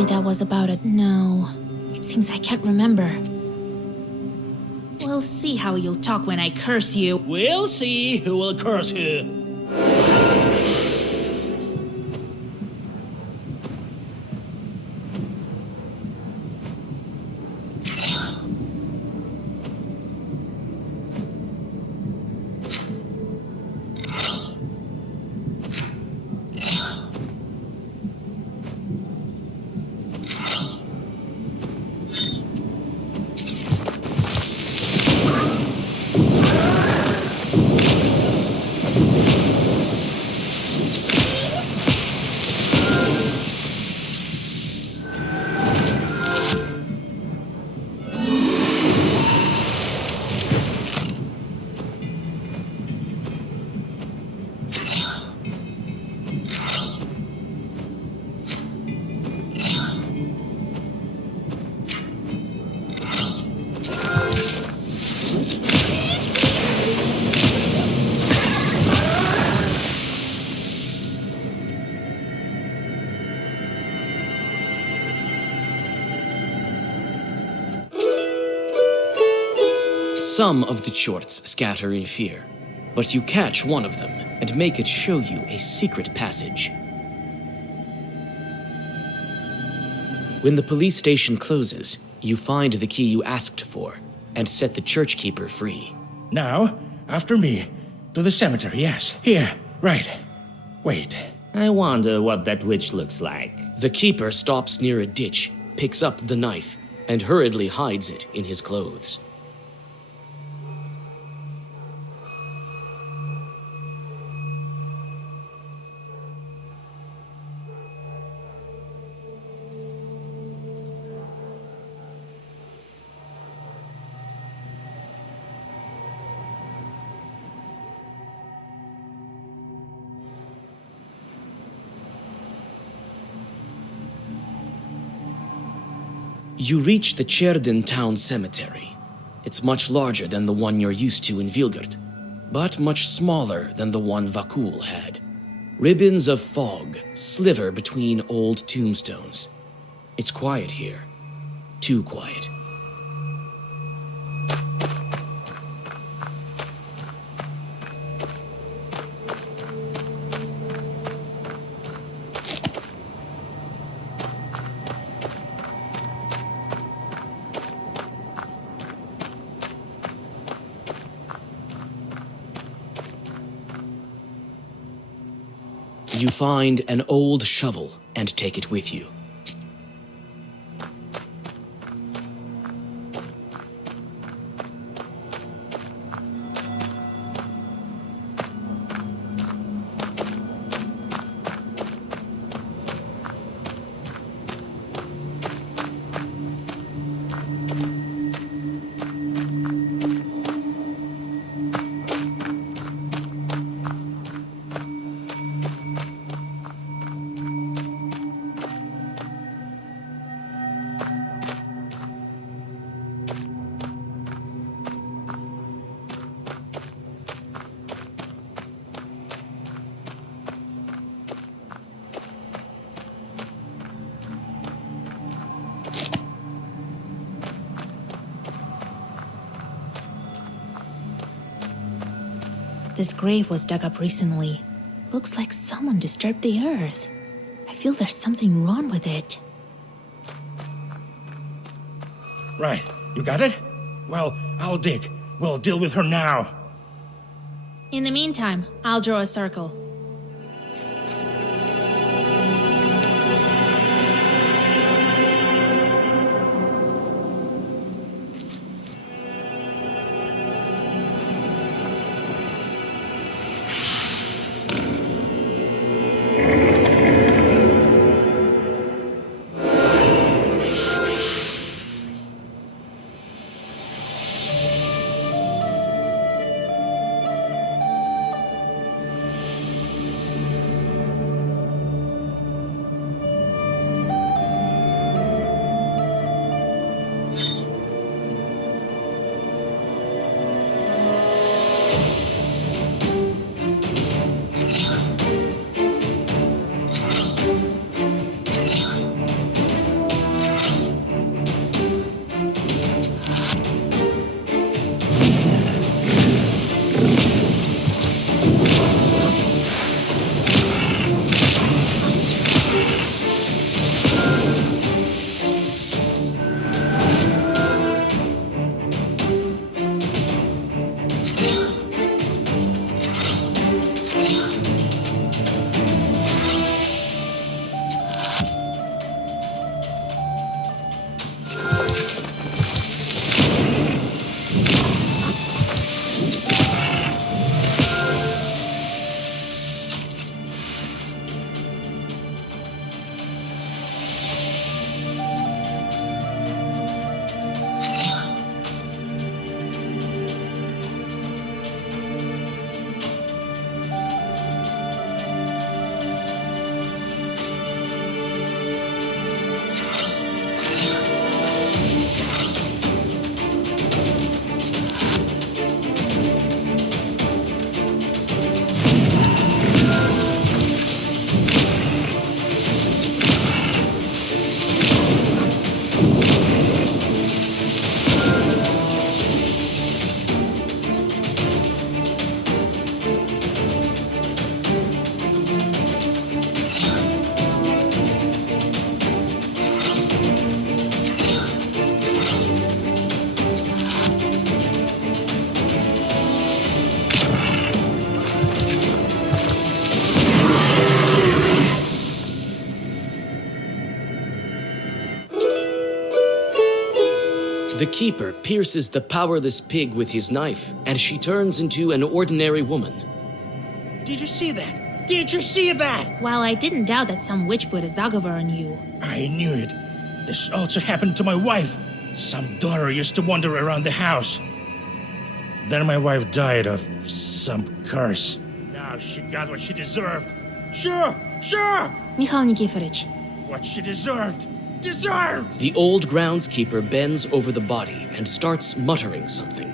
Maybe that was about it. No, it seems I can't remember. We'll see how you'll talk when I curse you. We'll see who will curse who. Some of the chorts scatter in fear, but you catch one of them and make it show you a secret passage. When the police station closes, you find the key you asked for and set the church keeper free. Now, after me, to the cemetery, yes. Here, right. Wait. I wonder what that witch looks like. The keeper stops near a ditch, picks up the knife, and hurriedly hides it in his clothes. You reach the Čerdin town cemetery. It's much larger than the one you're used to in Vilgard, but much smaller than the one Vakul had. Ribbons of fog sliver between old tombstones. It's quiet here. Too quiet. You find an old shovel and take it with you. This grave was dug up recently. Looks like someone disturbed the earth. I feel there's something wrong with it. Right. You got it? Well, I'll dig. We'll deal with her now. In the meantime, I'll draw a circle. The keeper pierces the powerless pig with his knife, and she turns into an ordinary woman. Did you see that? Did you see that? Well, I didn't doubt that some witch put a Zagavar on you. I knew it. This also happened to my wife. Some daughter used to wander around the house. Then my wife died of some curse. Now she got what she deserved. Sure! Mikhail Nikiforovich, What she deserved! Deserved! The old groundskeeper bends over the body and starts muttering something.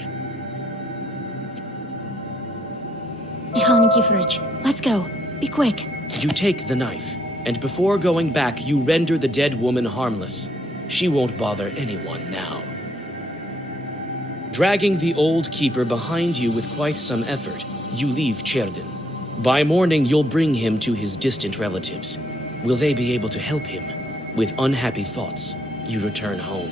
Mikhail Nikiforovich, let's go. Be quick. You take the knife, and before going back, you render the dead woman harmless. She won't bother anyone now. Dragging the old keeper behind you with quite some effort, you leave Cherdyn. By morning, you'll bring him to his distant relatives. Will they be able to help him? With unhappy thoughts, you return home.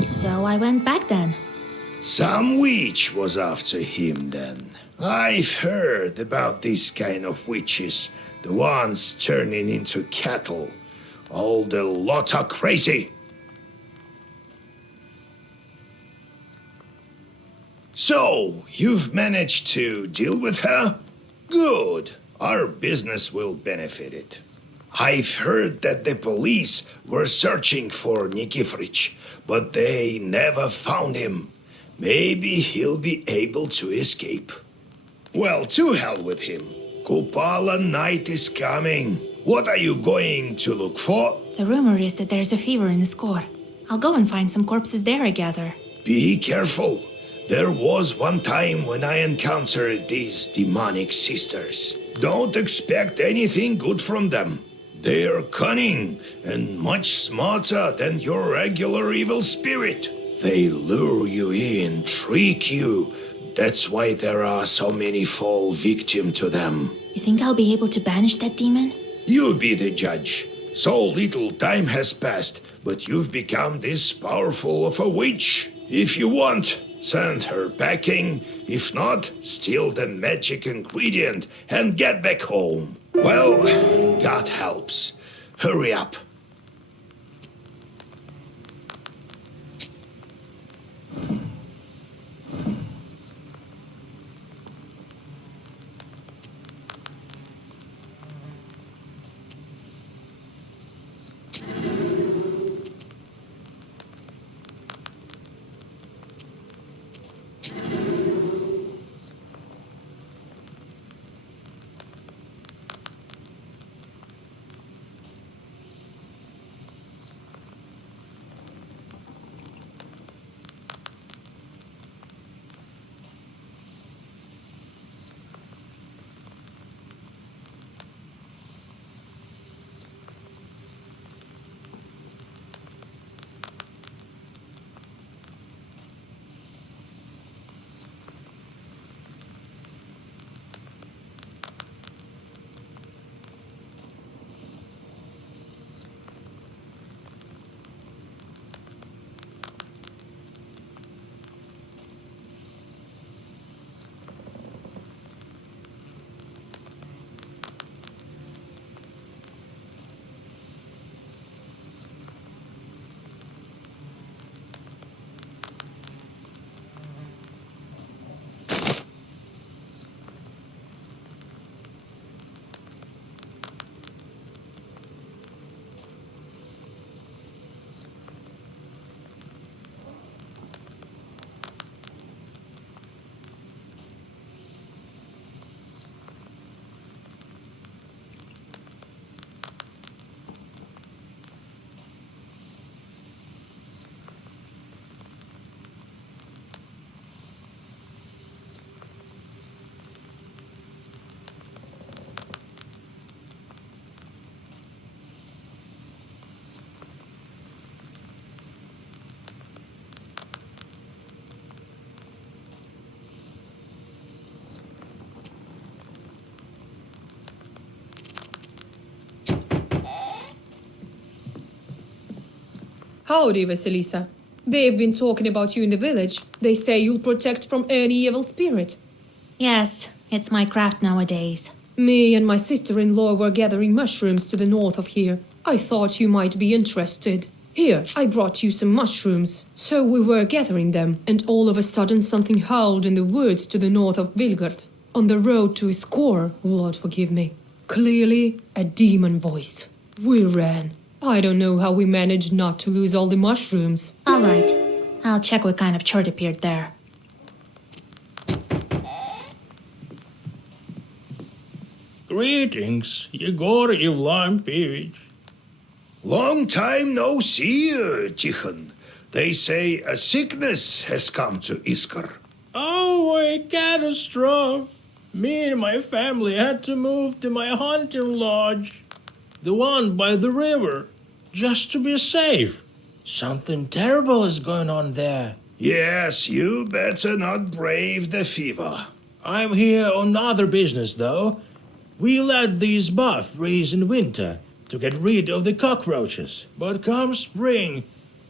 So I went back then. Some witch was after him then. I've heard about this kind of witches, the ones turning into cattle. All the lot are crazy. So, you've managed to deal with her? Good. Our business will benefit it. I've heard that the police were searching for Nikiforovich, but they never found him. Maybe he'll be able to escape. Well, to hell with him. Kupala night is coming. What are you going to look for? The rumor is that there's a fever in the score. I'll go and find some corpses there, I gather. Be careful. There was one time when I encountered these demonic sisters. Don't expect anything good from them. They are cunning and much smarter than your regular evil spirit. They lure you in, trick you. That's why there are so many fall victim to them. You think I'll be able to banish that demon? You be the judge. So little time has passed, but you've become this powerful of a witch. If you want, send her packing. If not, steal the magic ingredient and get back home. Well, God helps. Hurry up. Howdy, Vasilisa. They've been talking about you in the village. They say you'll protect from any evil spirit. Yes, it's my craft nowadays. Me and my sister-in-law were gathering mushrooms to the north of here. I thought you might be interested. Here, I brought you some mushrooms. So we were gathering them, and all of a sudden something howled in the woods to the north of Vilgard. On the road to Iskor, Lord forgive me. Clearly, a demon voice. We ran. I don't know how we managed not to lose all the mushrooms. All right. I'll check what kind of chart appeared there. Greetings, Yegor Evlampevich. Long time no see, Tikhon. They say a sickness has come to Iskar. Oh, a catastrophe. Me and my family had to move to my hunting lodge, the one by the river, just to be safe. Something terrible is going on there. Yes, you better not brave the fever. I'm here on other business, though. We let these buff freeze in winter to get rid of the cockroaches. But come spring,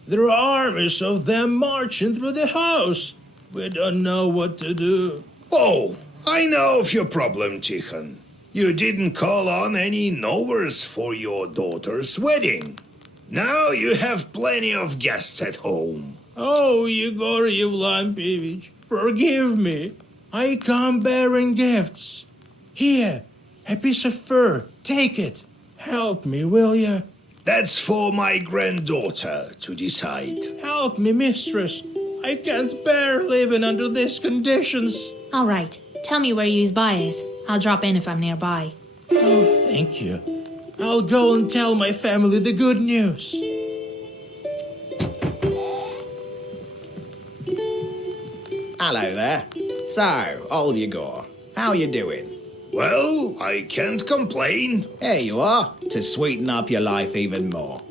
there are armies of them marching through the house. We don't know what to do. Oh, I know of your problem, Tikhon. You didn't call on any knowers for your daughter's wedding. Now you have plenty of guests at home. Oh, Yegor Evlampevich, forgive me. I come bearing gifts. Here, a piece of fur. Take it. Help me, will you? That's for my granddaughter to decide. Help me, mistress. I can't bear living under these conditions. All right. Tell me where Yuzba is. I'll drop in if I'm nearby. Oh, thank you. I'll go and tell my family the good news. Hello there. So, old Yegor, how you doing? Well, I can't complain. Here you are, to sweeten up your life even more.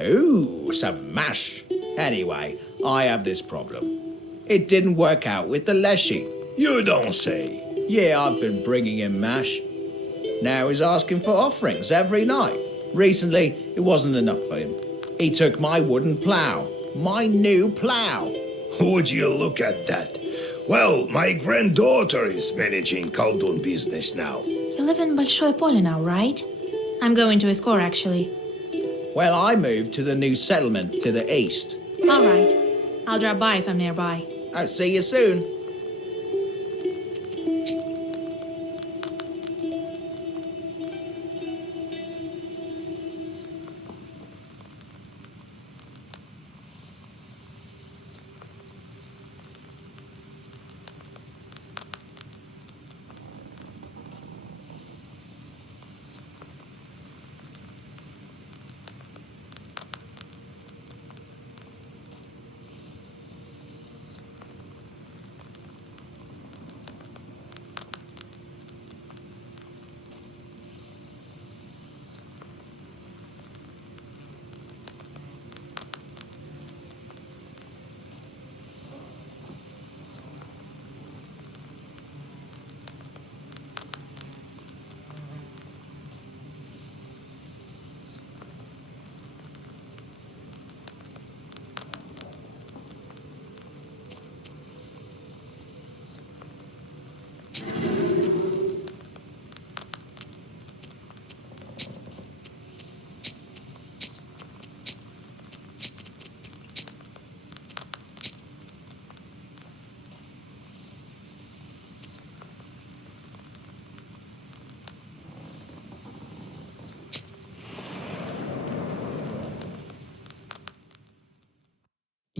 Ooh, some mash. Anyway, I have this problem. It didn't work out with the Leshy. You don't say. Yeah, I've been bringing him mash. Now he's asking for offerings every night. Recently, it wasn't enough for him. He took my wooden plough. My new plough. Would you look at that? Well, my granddaughter is managing Khaldun business now. You live in Большое Поле now, right? I'm going to Iskor, actually. Well, I moved to the new settlement to the east. All right. I'll drop by if I'm nearby. I'll see you soon.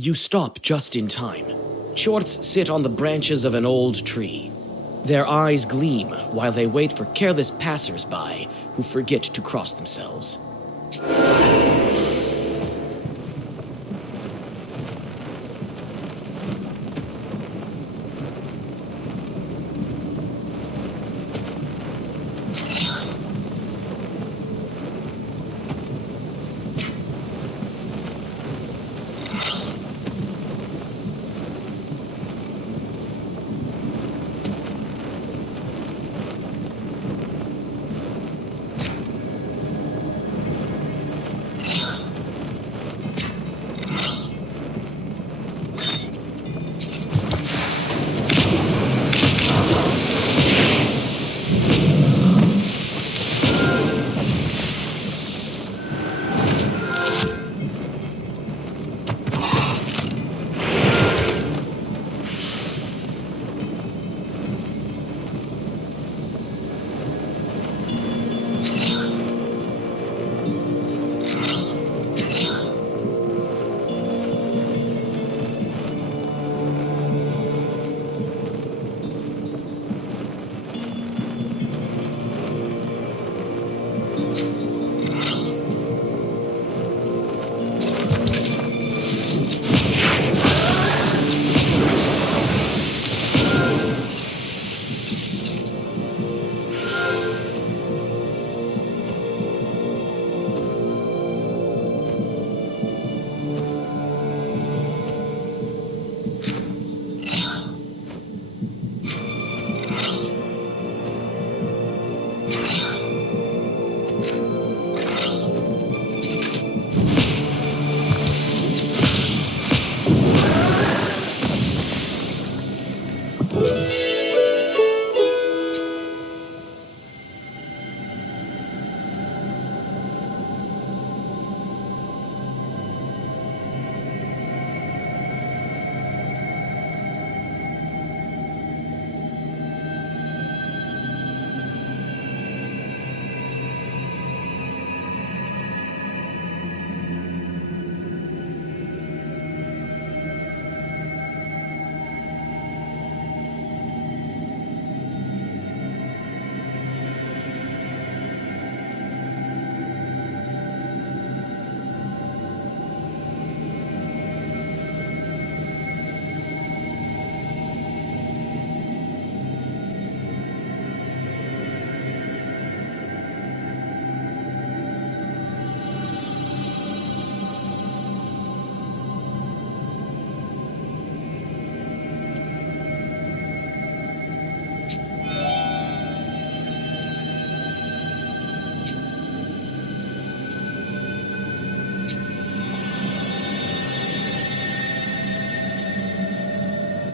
You stop just in time. Shorts sit on the branches of an old tree. Their eyes gleam while they wait for careless passers-by who forget to cross themselves.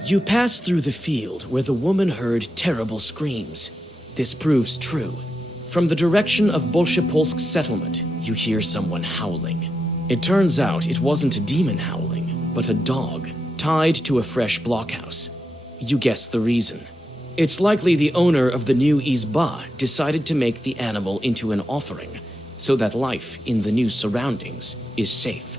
You pass through the field where the woman heard terrible screams. This proves true. From the direction of Bolshepolsk settlement, you hear someone howling. It turns out it wasn't a demon howling, but a dog, tied to a fresh blockhouse. You guess the reason. It's likely the owner of the new izba decided to make the animal into an offering, so that life in the new surroundings is safe.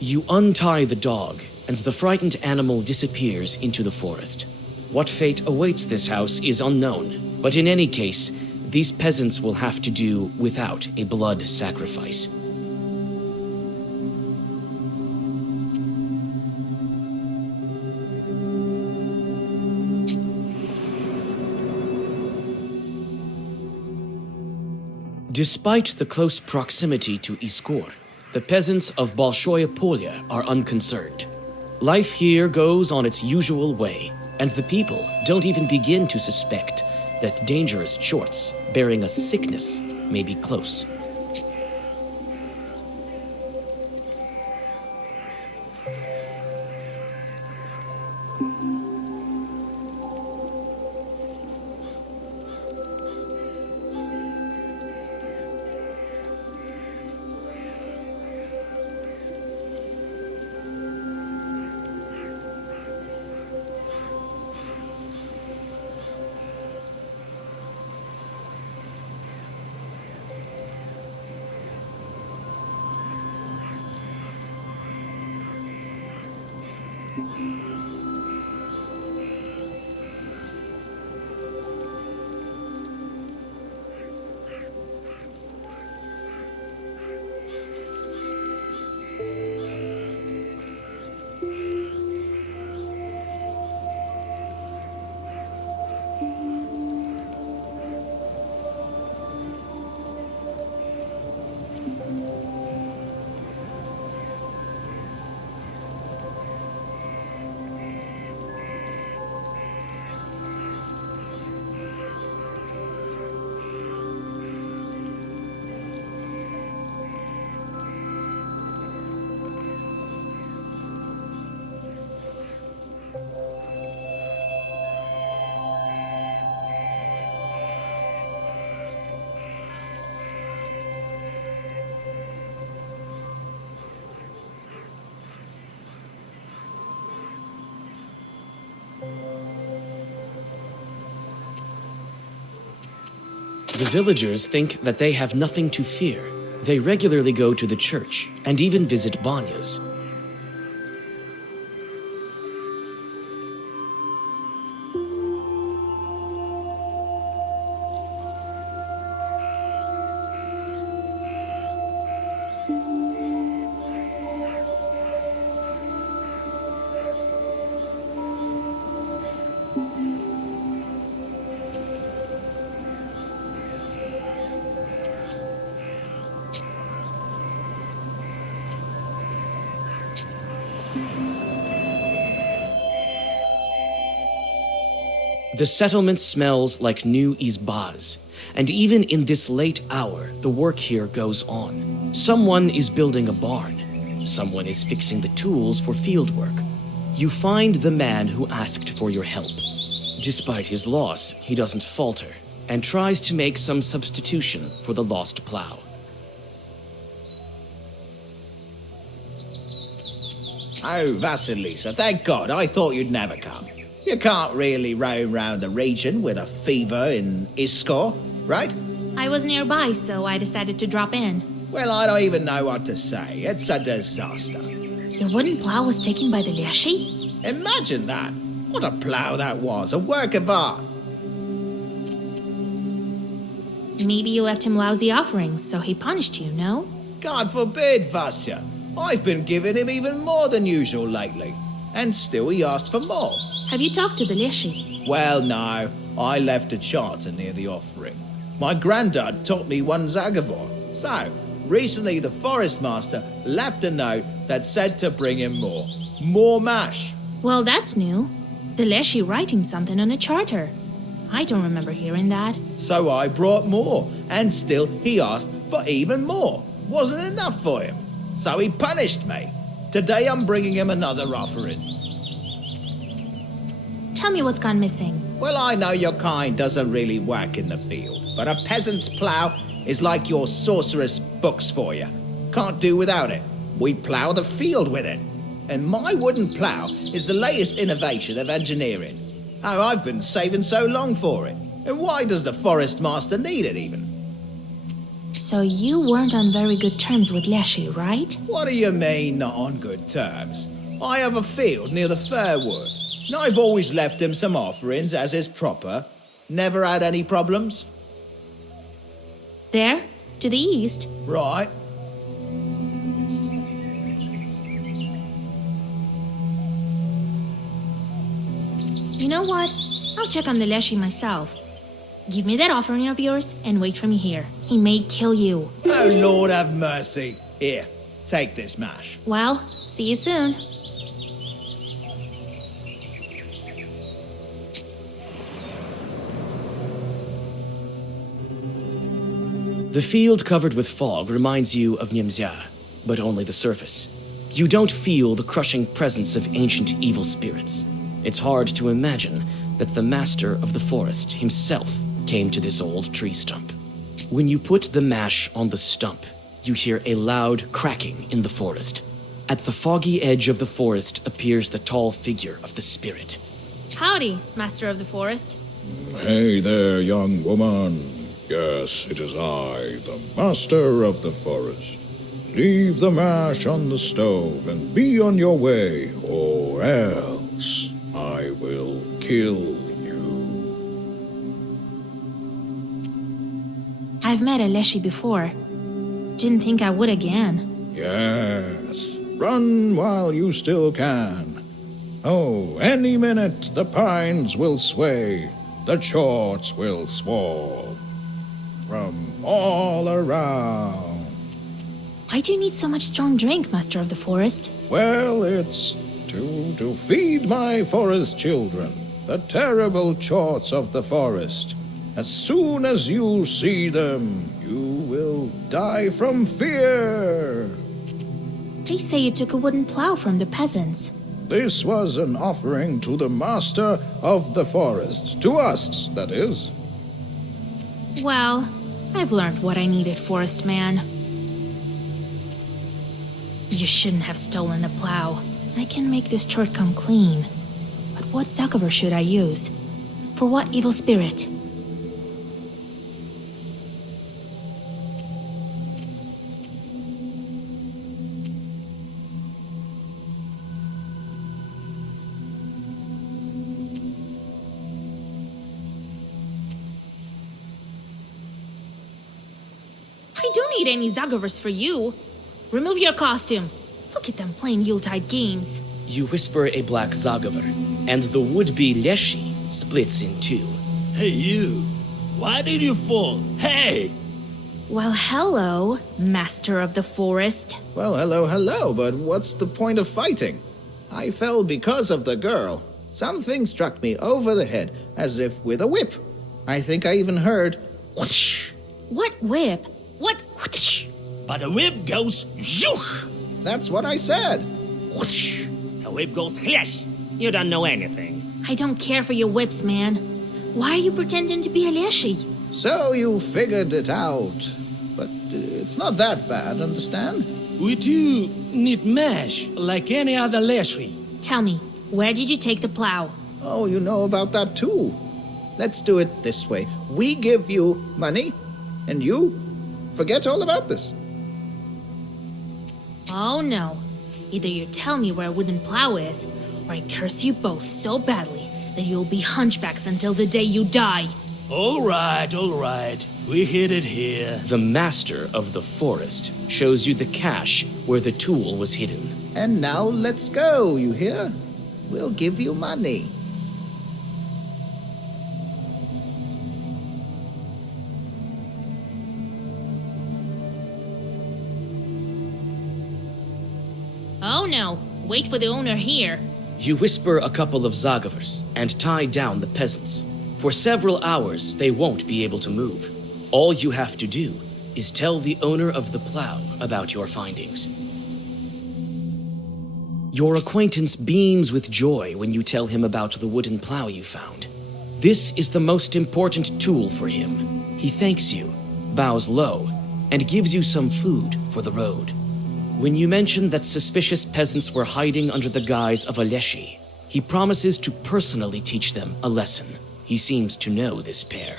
You untie the dog, and the frightened animal disappears into the forest. What fate awaits this house is unknown, but in any case, these peasants will have to do without a blood sacrifice. Despite the close proximity to Iskor, the peasants of Bolshoye Polya are unconcerned. Life here goes on its usual way, and the people don't even begin to suspect that dangerous chorts bearing a sickness may be close. The villagers think that they have nothing to fear. They regularly go to the church and even visit banyas. The settlement smells like new izbas, and even in this late hour, the work here goes on. Someone is building a barn. Someone is fixing the tools for fieldwork. You find the man who asked for your help. Despite his loss, he doesn't falter, and tries to make some substitution for the lost plow. Oh, Vasilisa, thank God, I thought you'd never come. You can't really roam round the region with a fever in Iskor, right? I was nearby, so I decided to drop in. Well, I don't even know what to say. It's a disaster. Your wooden plow was taken by the Leshy? Imagine that. What a plow that was, a work of art. Maybe you left him lousy offerings, so he punished you, no? God forbid, Vasya. I've been giving him even more than usual lately. And still he asked for more. Have you talked to the Leshy? Well, no. I left a charter near the offering. My granddad taught me one Zagavor. So, recently the forest master left a note that said to bring him more. More mash. Well, that's new. The Leshy writing something on a charter. I don't remember hearing that. So I brought more, and still he asked for even more. Wasn't enough for him. So he punished me. Today I'm bringing him another offering. Tell me what's gone missing. Well, I know your kind doesn't really work in the field, but a peasant's plough is like your sorceress books for you. Can't do without it. We plough the field with it. And my wooden plough is the latest innovation of engineering. Oh, I've been saving so long for it. And why does the forest master need it even? So you weren't on very good terms with Leshy, right? What do you mean, not on good terms? I have a field near the Fairwood, and I've always left him some offerings as is proper. Never had any problems. There? To the east? Right. You know what? I'll check on the Leshy myself. Give me that offering of yours and wait for me here. He may kill you. Oh, Lord have mercy. Here, take this mash. Well, see you soon. The field covered with fog reminds you of Nimzia, but only the surface. You don't feel the crushing presence of ancient evil spirits. It's hard to imagine that the master of the forest himself came to this old tree stump. When you put the mash on the stump, you hear a loud cracking in the forest. At the foggy edge of the forest appears the tall figure of the spirit. Howdy, Master of the Forest. Hey there, young woman. Yes, it is I, the master of the forest. Leave the mash on the stove and be on your way, or else I will kill you. I've met a Leshy before. Didn't think I would again. Yes, run while you still can. Oh, any minute the pines will sway, the chorts will swarm from all around. Why do you need so much strong drink, Master of the Forest? Well, it's to feed my forest children, the terrible chorts of the forest. As soon as you see them, you will die from fear. They say you took a wooden plow from the peasants. This was an offering to the master of the forest. To us, that is. Well, I've learned what I needed, Forest Man. You shouldn't have stolen the plow. I can make this chort come clean. But what Zakover should I use? For what evil spirit? I don't need any Zagovers for you. Remove your costume. Look at them playing Yuletide games. You whisper a black Zagover, and the would-be Leshy splits in two. Hey, you. Why did you fall? Hey! Well, hello, Master of the Forest. Well, hello, but what's the point of fighting? I fell because of the girl. Something struck me over the head, as if with a whip. I think I even heard whoosh. What whip? What whoosh? But a whip goes zhoosh. That's what I said. Whoosh. A whip goes flash. You don't know anything. I don't care for your whips, man. Why are you pretending to be a Leshy? So you figured it out. But it's not that bad, understand? We too need mash like any other Leshy. Tell me, where did you take the plow? Oh, you know about that too. Let's do it this way. We give you money, and you forget all about this. Oh no. Either you tell me where a wooden plow is, or I curse you both so badly that you'll be hunchbacks until the day you die. All right. We hid it here. The master of the forest shows you the cache where the tool was hidden. And now let's go, you hear? We'll give you money. Oh no. Wait for the owner here. You whisper a couple of Zagovers and tie down the peasants. For several hours, they won't be able to move. All you have to do is tell the owner of the plow about your findings. Your acquaintance beams with joy when you tell him about the wooden plow you found. This is the most important tool for him. He thanks you, bows low, and gives you some food for the road. When you mention that suspicious peasants were hiding under the guise of a leshy, he promises to personally teach them a lesson. He seems to know this pair.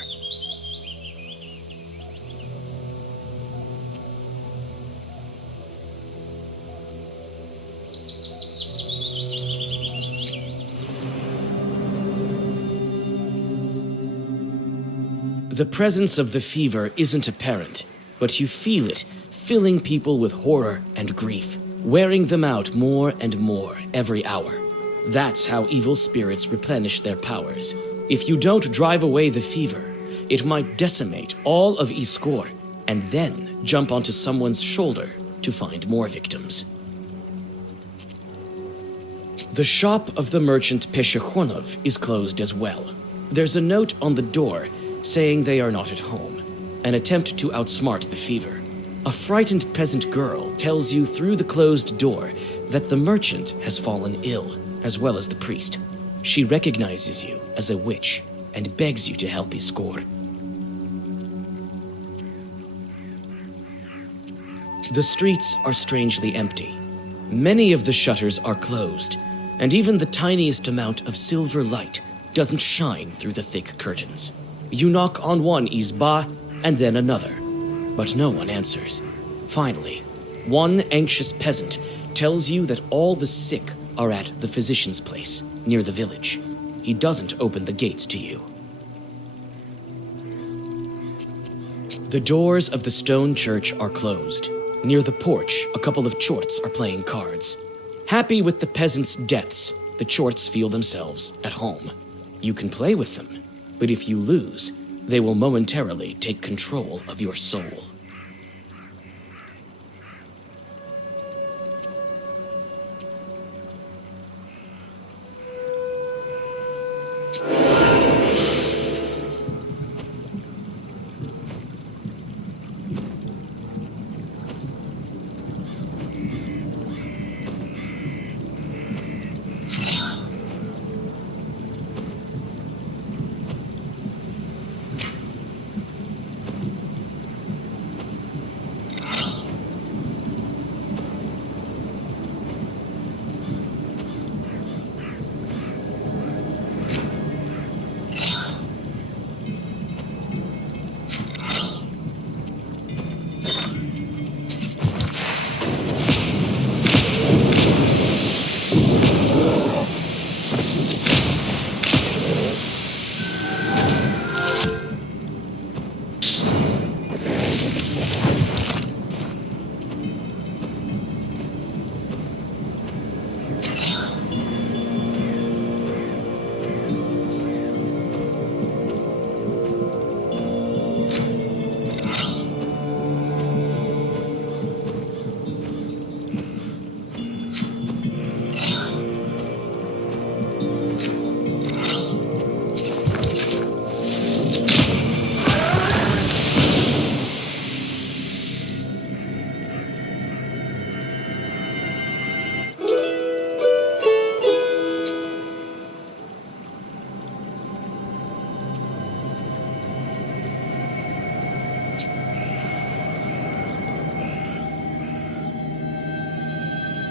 The presence of the fever isn't apparent, but you feel it, filling people with horror and grief, wearing them out more and more every hour. That's how evil spirits replenish their powers. If you don't drive away the fever, it might decimate all of Iskor, and then jump onto someone's shoulder to find more victims. The shop of the merchant Peshekhonov is closed as well. There's a note on the door saying they are not at home, an attempt to outsmart the fever. A frightened peasant girl tells you through the closed door that the merchant has fallen ill, as well as the priest. She recognizes you as a witch and begs you to help Iskor. The streets are strangely empty. Many of the shutters are closed, and even the tiniest amount of silver light doesn't shine through the thick curtains. You knock on one izba and then another, but no one answers. Finally, one anxious peasant tells you that all the sick are at the physician's place, near the village. He doesn't open the gates to you. The doors of the stone church are closed. Near the porch, a couple of chorts are playing cards. Happy with the peasants' deaths, the chorts feel themselves at home. You can play with them, but if you lose, they will momentarily take control of your soul.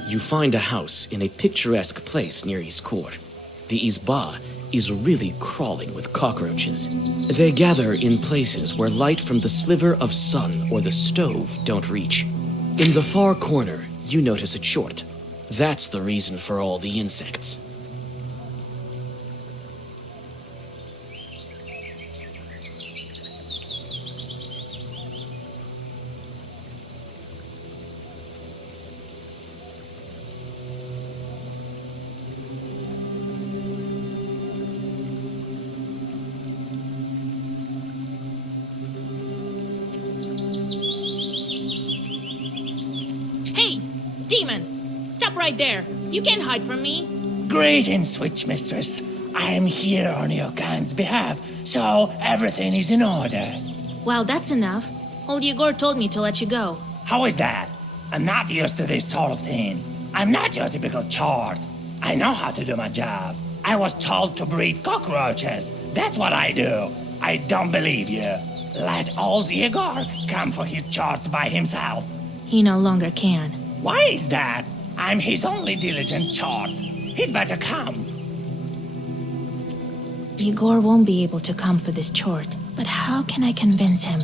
You find a house in a picturesque place near Iskor. The izba is really crawling with cockroaches. They gather in places where light from the sliver of sun or the stove don't reach. In the far corner, you notice a chort. That's the reason for all the insects. Demon! Stop right there! You can't hide from me! Greetings, witch mistress. I am here on your kind's behalf, so everything is in order. Well, that's enough. Old Yegor told me to let you go. How is that? I'm not used to this sort of thing. I'm not your typical chart. I know how to do my job. I was told to breed cockroaches. That's what I do. I don't believe you. Let old Igor come for his charts by himself. He no longer can. Why is that? I'm his only diligent chart. He'd better come. Igor won't be able to come for this chort, but how can I convince him?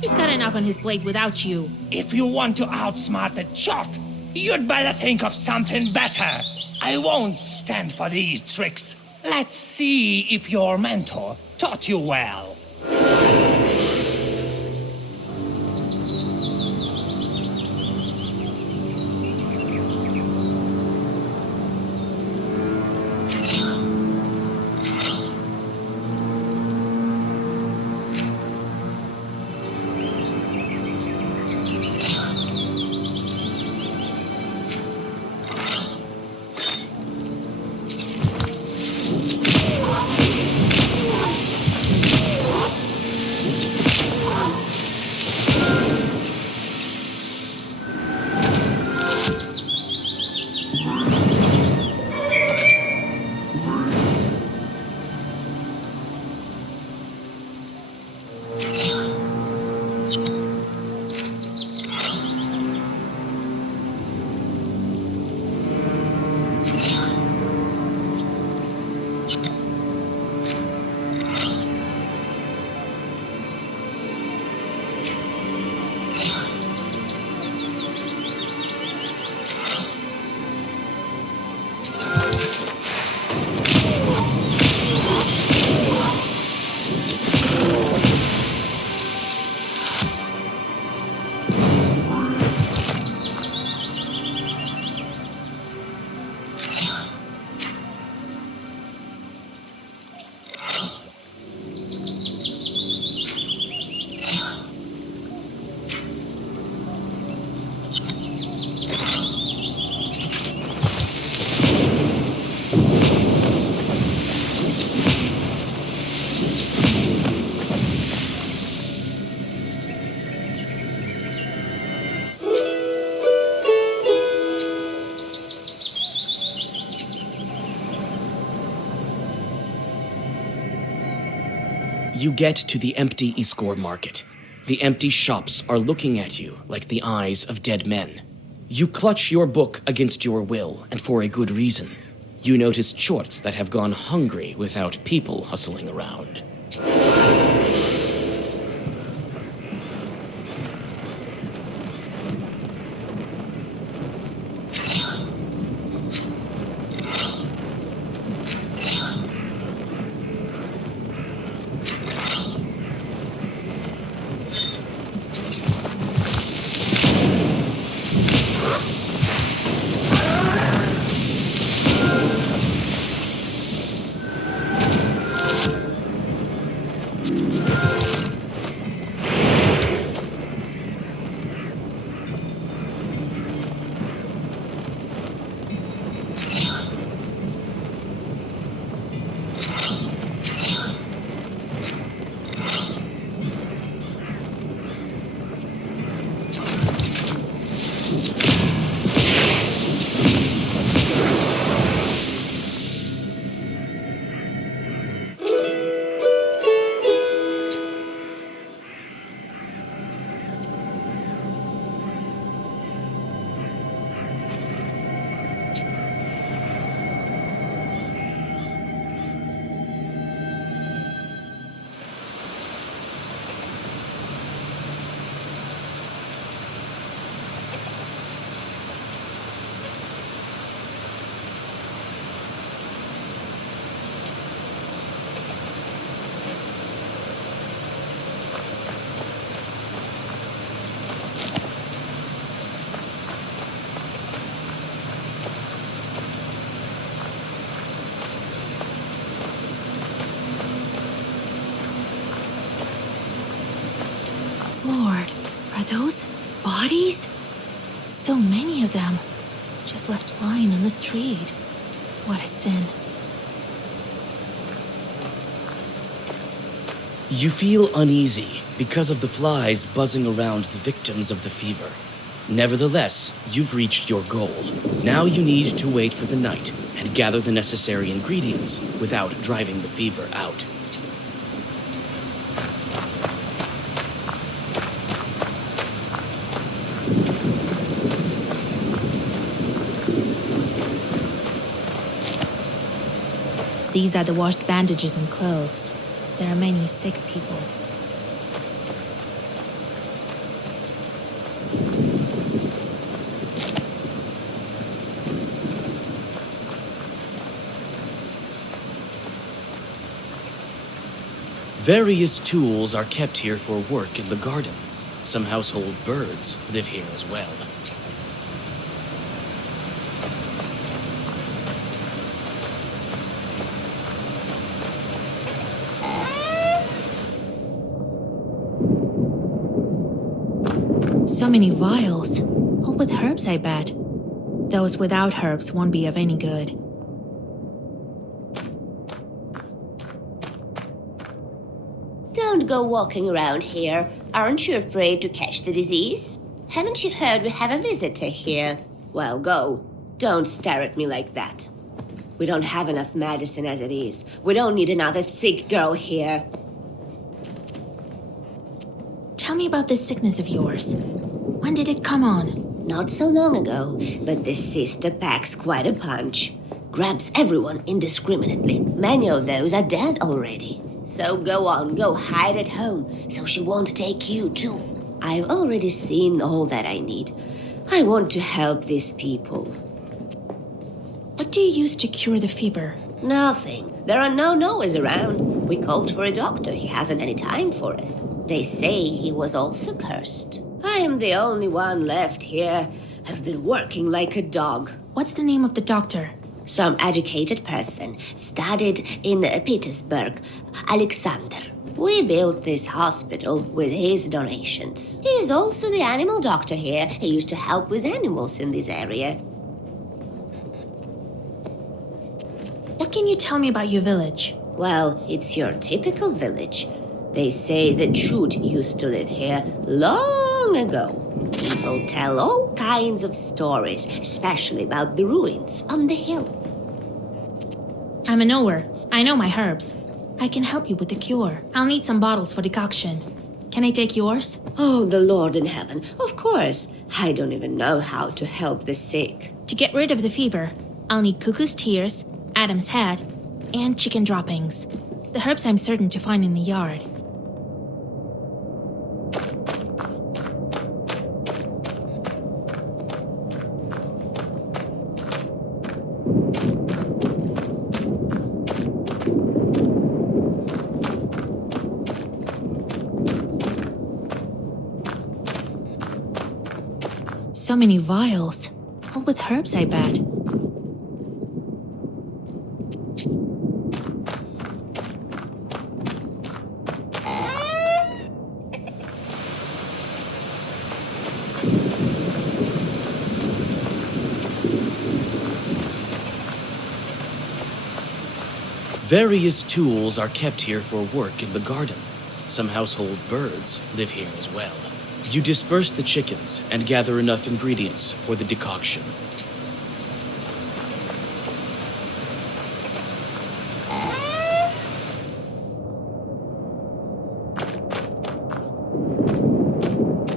He's got enough on his plate without you. If you want to outsmart the chart, you'd better think of something better. I won't stand for these tricks. Let's see if your mentor taught you well. You get to the empty Iskor market. The empty shops are looking at you like the eyes of dead men. You clutch your book against your will, and for a good reason. You notice chorts that have gone hungry without people hustling around. Those bodies? So many of them. Just left lying on the street. What a sin. You feel uneasy because of the flies buzzing around the victims of the fever. Nevertheless, you've reached your goal. Now you need to wait for the night and gather the necessary ingredients without driving the fever out. These are the washed bandages and clothes. There are many sick people. Various tools are kept here for work in the garden. Some household birds live here as well. So many vials, all with herbs, I bet. Those without herbs won't be of any good. Don't go walking around here. Aren't you afraid to catch the disease? Haven't you heard we have a visitor here? Well, go. Don't stare at me like that. We don't have enough medicine as it is. We don't need another sick girl here. Tell me about this sickness of yours. When did it come on? Not so long ago, but this sister packs quite a punch. Grabs everyone indiscriminately. Many of those are dead already. So go on, go hide at home, so she won't take you too. I've already seen all that I need. I want to help these people. What do you use to cure the fever? Nothing. There are no knowers around. We called for a doctor. He hasn't any time for us. They say he was also cursed. I am the only one left here. I've been working like a dog. What's the name of the doctor? Some educated person, studied in Petersburg, Alexander. We built this hospital with his donations. He's also the animal doctor here. He used to help with animals in this area. What can you tell me about your village? Well, it's your typical village. They say the Chud used to live here long ago. People tell all kinds of stories, especially about the ruins on the hill. I'm a knower. I know my herbs. I can help you with the cure. I'll need some bottles for decoction. Can I take yours? Oh, the Lord in heaven. Of course. I don't even know how to help the sick. To get rid of the fever, I'll need cuckoo's tears, Adam's head, and chicken droppings. The herbs I'm certain to find in the yard. So many vials, all with herbs, I bet. Various tools are kept here for work in the garden. Some household birds live here as well. You disperse the chickens and gather enough ingredients for the decoction.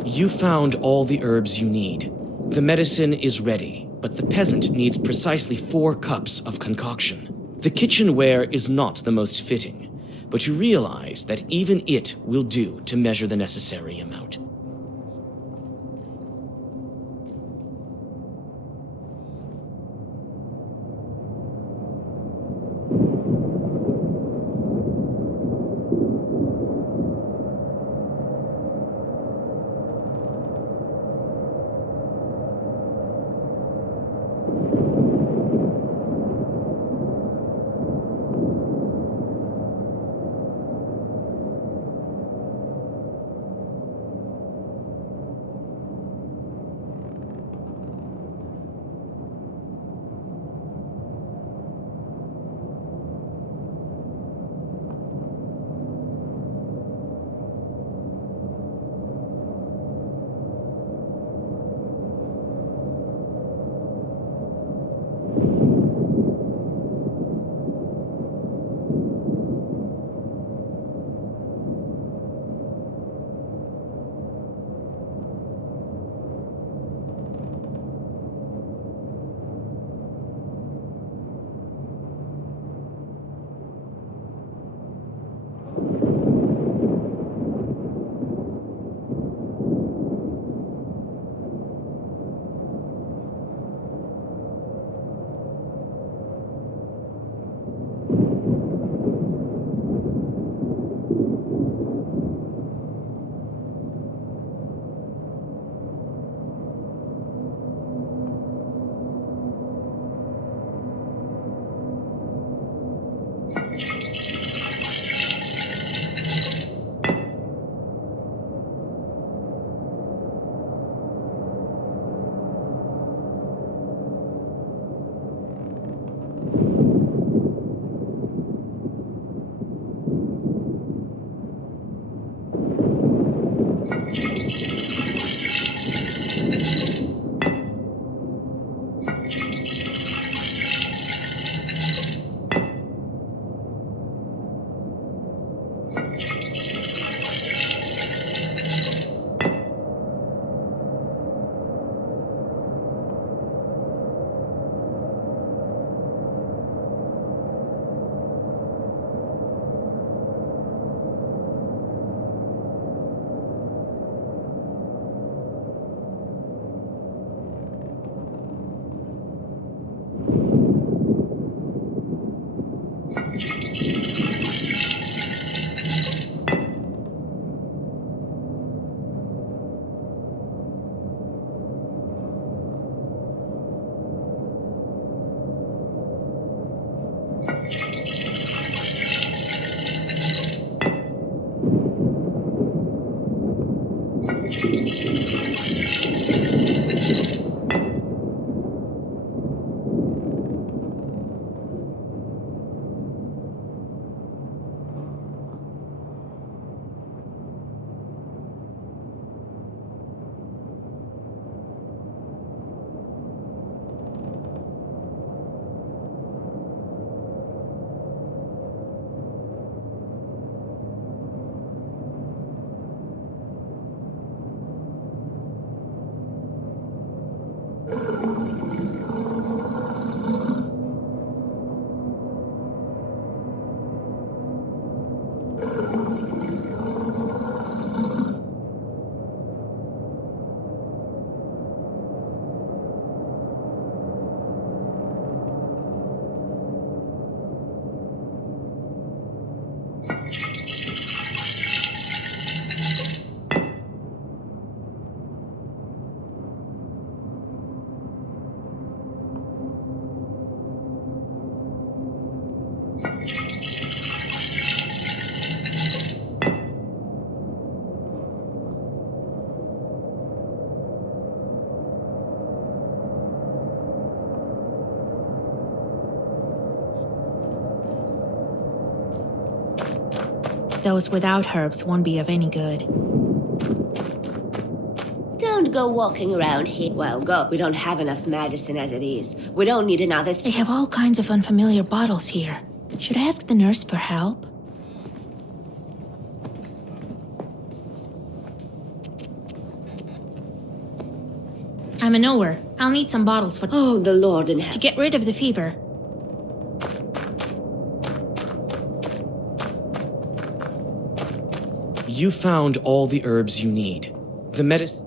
You found all the herbs you need. The medicine is ready, but the peasant needs precisely 4 cups of concoction. The kitchenware is not the most fitting, but you realize that even it will do to measure the necessary amount. Those without herbs won't be of any good. Don't go walking around here. Well, go. We don't have enough medicine as it is. We don't need another. They have all kinds of unfamiliar bottles here. Should I ask the nurse for help? I'm a knower. I'll need some bottles for Oh, the Lord in to heaven. get rid of the fever. You found all the herbs you need. The medicine.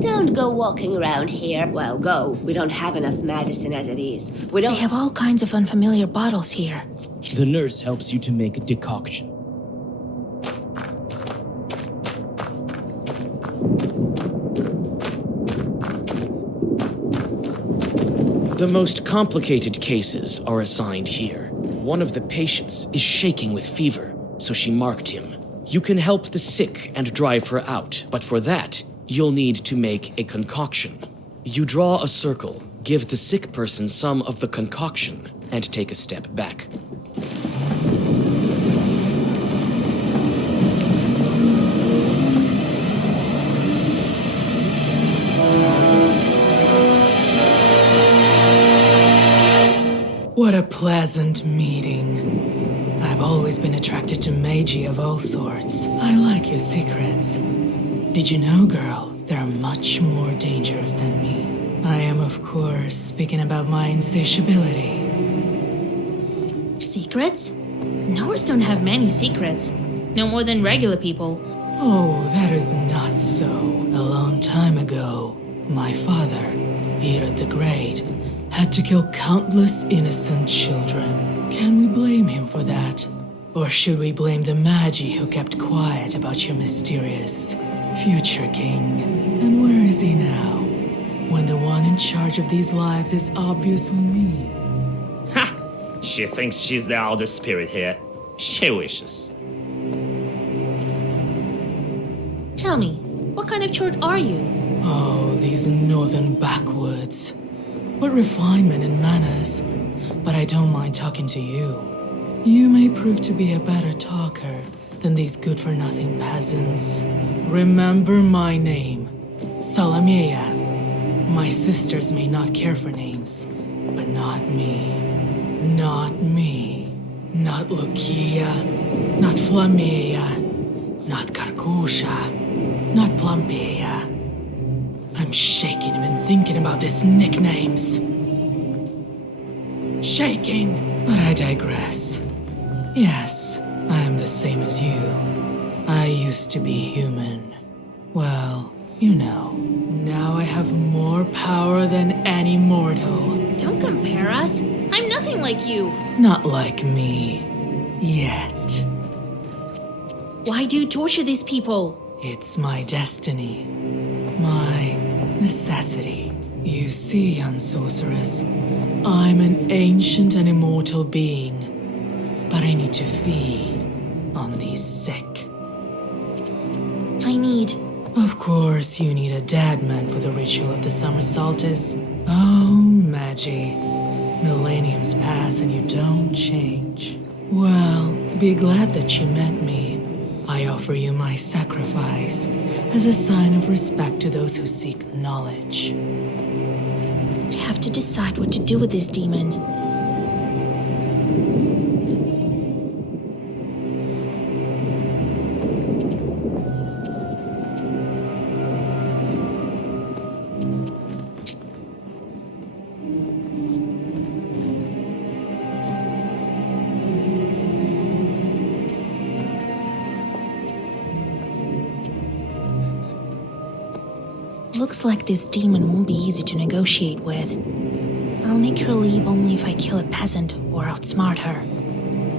Don't go walking around here. Well, go. We don't have enough medicine as it is. We don't They have all kinds of unfamiliar bottles here. The nurse helps you to make a decoction. The most complicated cases are assigned here. One of the patients is shaking with fever, so she marked him. You can help the sick and drive her out, but for that, you'll need to make a concoction. You draw a circle, give the sick person some of the concoction, and take a step back. What a pleasant meeting. I've always been attracted to magie of all sorts. I like your secrets. Did you know, girl, they're much more dangerous than me. I am, of course, speaking about my insatiability. Secrets? Knowers don't have many secrets. No more than regular people. Oh, that is not so. A long time ago, my father, Herod the Great, had to kill countless innocent children. Can we blame him for that? Or should we blame the Magi who kept quiet about your mysterious future king? And where is he now? When the one in charge of these lives is obviously me. Ha! She thinks she's the oldest spirit here. She wishes. Tell me, what kind of chort are you? Oh, these northern backwoods. What refinement and manners. But I don't mind talking to you. You may prove to be a better talker than these good-for-nothing peasants. Remember my name, Salomea. My sisters may not care for names, but not me. Not me. Not Lucia. Not Flamea. Not Karkusha. Not Pompeia. I'm shaking even thinking about these nicknames. Shaking! But I digress. Yes, I am the same as you. I used to be human. Well, you know. Now I have more power than any mortal. Don't compare us. I'm nothing like you. Not like me. Yet. Why do you torture these people? It's my destiny. My necessity. You see, young sorceress, I'm an ancient and immortal being, but I need to feed on these sick. I need... Of course, you need a dead man for the ritual of the summer solstice. Oh, Magi. Millenniums pass and you don't change. Well, be glad that you met me. I offer you my sacrifice as a sign of respect to those who seek knowledge. I have to decide what to do with this demon. Looks like this demon won't be easy to negotiate with. I'll make her leave only if I kill a peasant or outsmart her.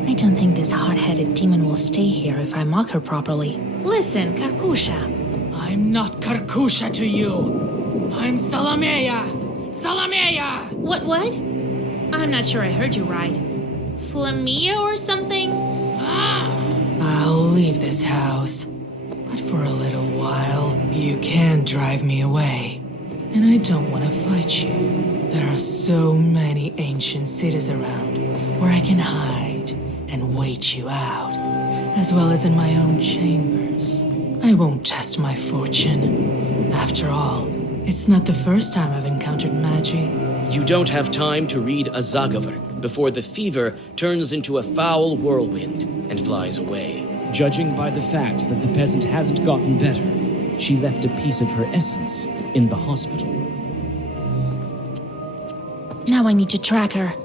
I don't think this hot-headed demon will stay here if I mock her properly. Listen, Karkusha. I'm not Karkusha to you. I'm Salameya. Salameya! What? I'm not sure I heard you right. Flamia or something? I'll leave this house. But for a little while, you can't drive me away. And I don't want to fight you. There are so many ancient cities around where I can hide and wait you out, as well as in my own chambers. I won't test my fortune. After all, it's not the first time I've encountered Magi. You don't have time to read a Zagavr before the fever turns into a foul whirlwind and flies away. Judging by the fact that the peasant hasn't gotten better, she left a piece of her essence in the hospital. Now I need to track her.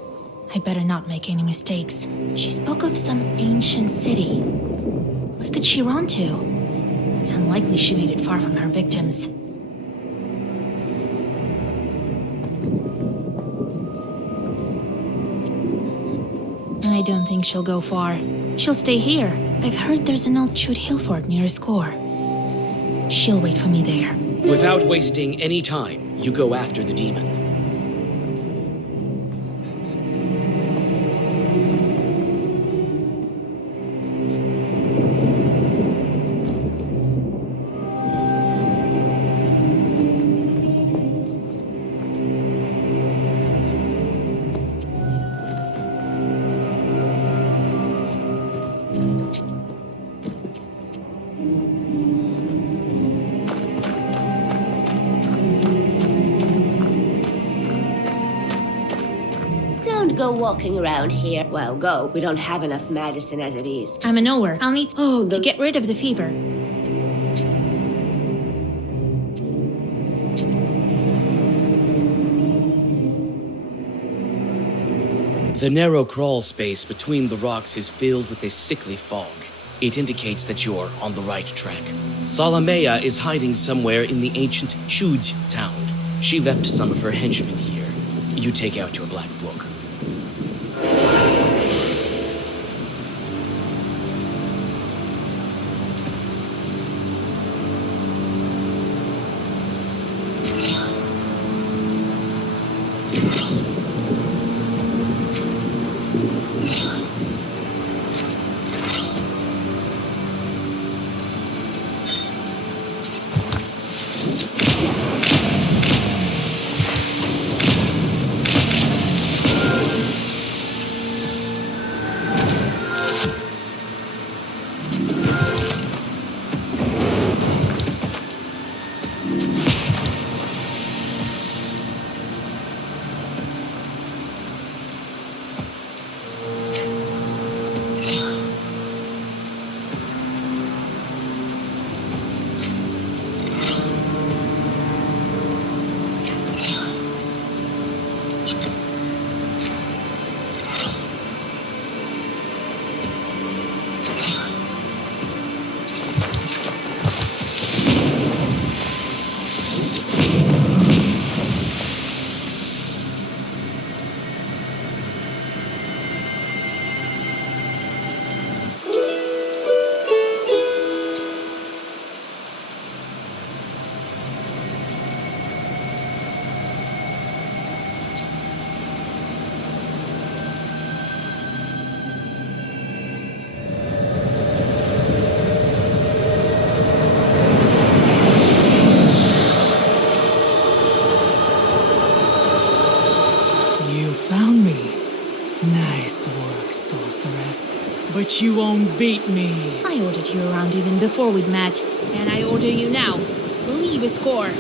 I better not make any mistakes. She spoke of some ancient city. Where could she run to? It's unlikely she made it far from her victims. I don't think she'll go far. She'll stay here. I've heard there's an old chewed hill fort near a score. She'll wait for me there. Without wasting any time, you go after the demon. Go walking around here. Well, go. We don't have enough medicine as it is. I'm a knower. I'll need to get rid of the fever. The narrow crawl space between the rocks is filled with a sickly fog. It indicates that you're on the right track. Salameya is hiding somewhere in the ancient Chud town. She left some of her henchmen here. You take out your black book. Bet you won't beat me. I ordered you around even before we'd met, and I order you now. Leave a score.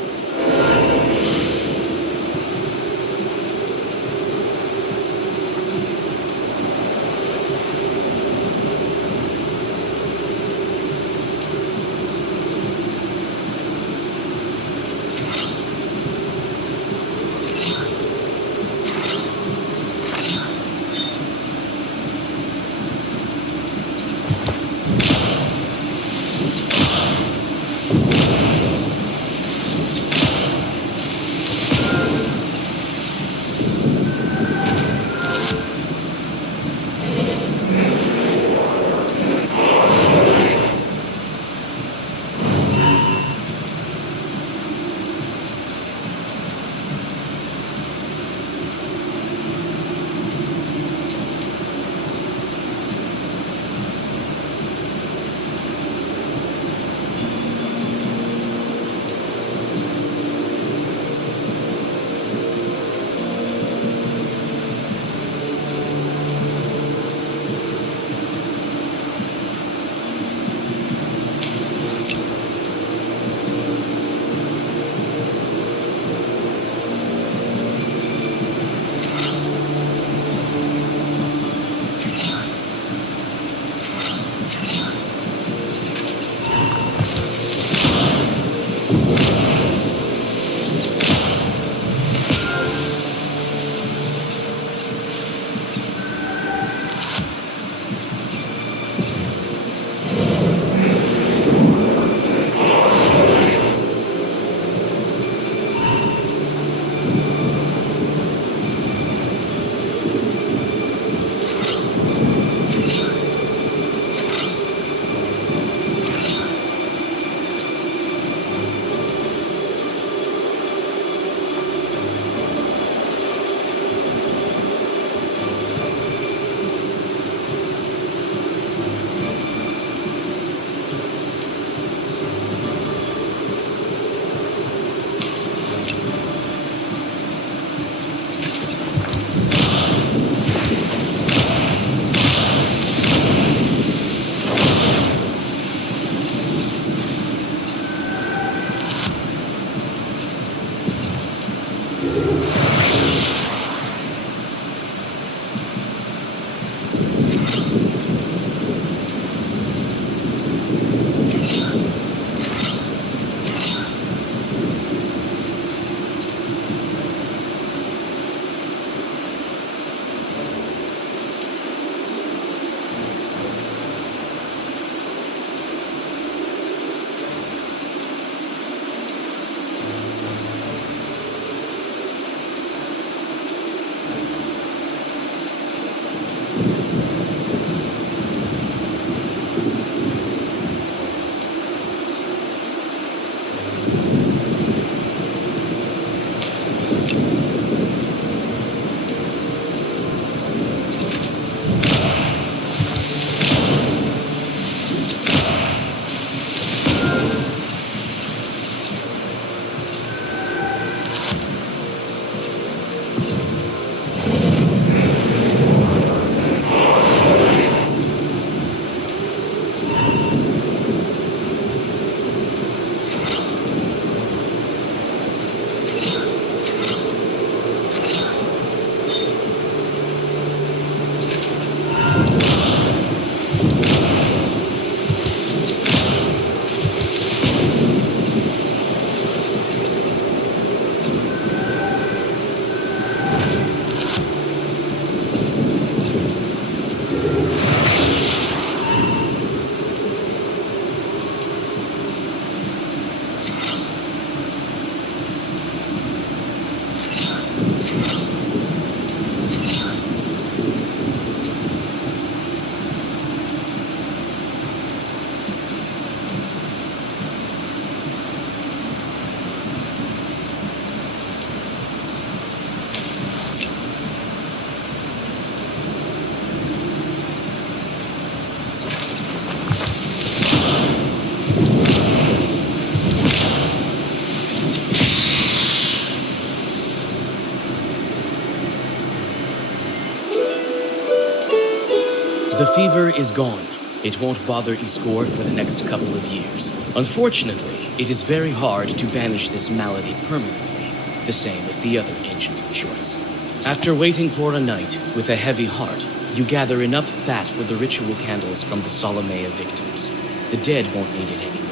The fever is gone. It won't bother Igor for the next couple of years. Unfortunately, it is very hard to banish this malady permanently, the same as the other ancient shorts. After waiting for a night with a heavy heart, you gather enough fat for the ritual candles from the Solomea victims. The dead won't need it anyway.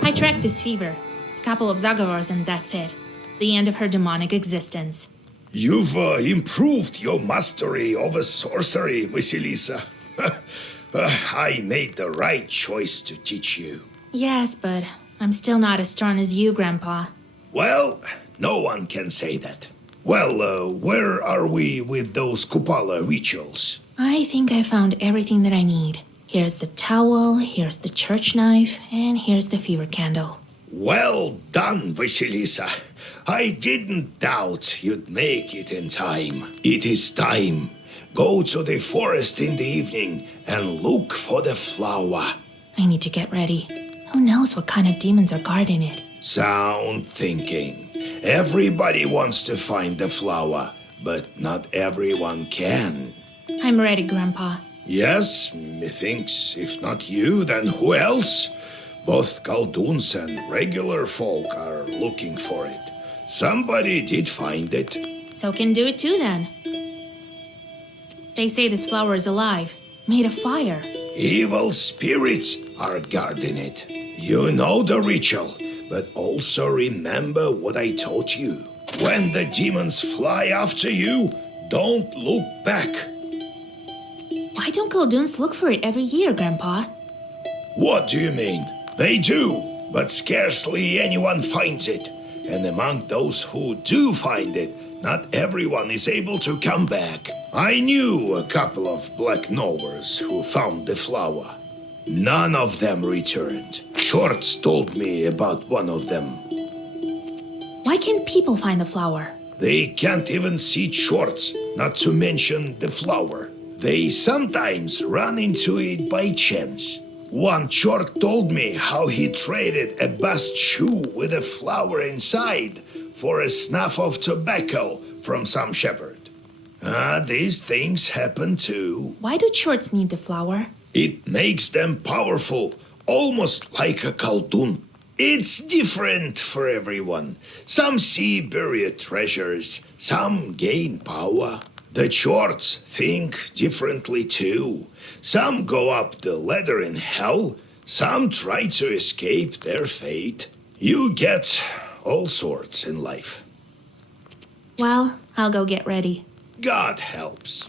I tracked this fever. Couple of Zagavars and that's it. The end of her demonic existence. You've improved your mastery over sorcery, Vasilisa. I made the right choice to teach you. Yes, but I'm still not as strong as you, Grandpa. Well, no one can say that. Well, where are we with those Kupala rituals? I think I found everything that I need. Here's the towel, here's the church knife, and here's the fever candle. Well done, Vasilisa. I didn't doubt you'd make it in time. It is time. Go to the forest in the evening and look for the flower. I need to get ready. Who knows what kind of demons are guarding it? Sound thinking. Everybody wants to find the flower, but not everyone can. I'm ready, Grandpa. Yes, methinks, if not you, then who else? Both Kalduns and regular folk are looking for it. Somebody did find it. So can do it too, then. They say this flower is alive, made of fire. Evil spirits are guarding it. You know the ritual, but also remember what I taught you. When the demons fly after you, don't look back. Why don't Kalduns look for it every year, Grandpa? What do you mean? They do, but scarcely anyone finds it. And among those who do find it, not everyone is able to come back. I knew a couple of black knowers who found the flower. None of them returned. Shorts told me about one of them. Why can't people find the flower? They can't even see shorts, not to mention the flower. They sometimes run into it by chance. One short told me how he traded a bast shoe with a flower inside for a snuff of tobacco from some shepherd. These things happen too. Why do shorts need the flower? It makes them powerful, almost like a Khaldun. It's different for everyone. Some see buried treasures, some gain power. The shorts think differently too. Some go up the ladder in hell, some try to escape their fate. You get all sorts in life. Well, I'll go get ready. God helps.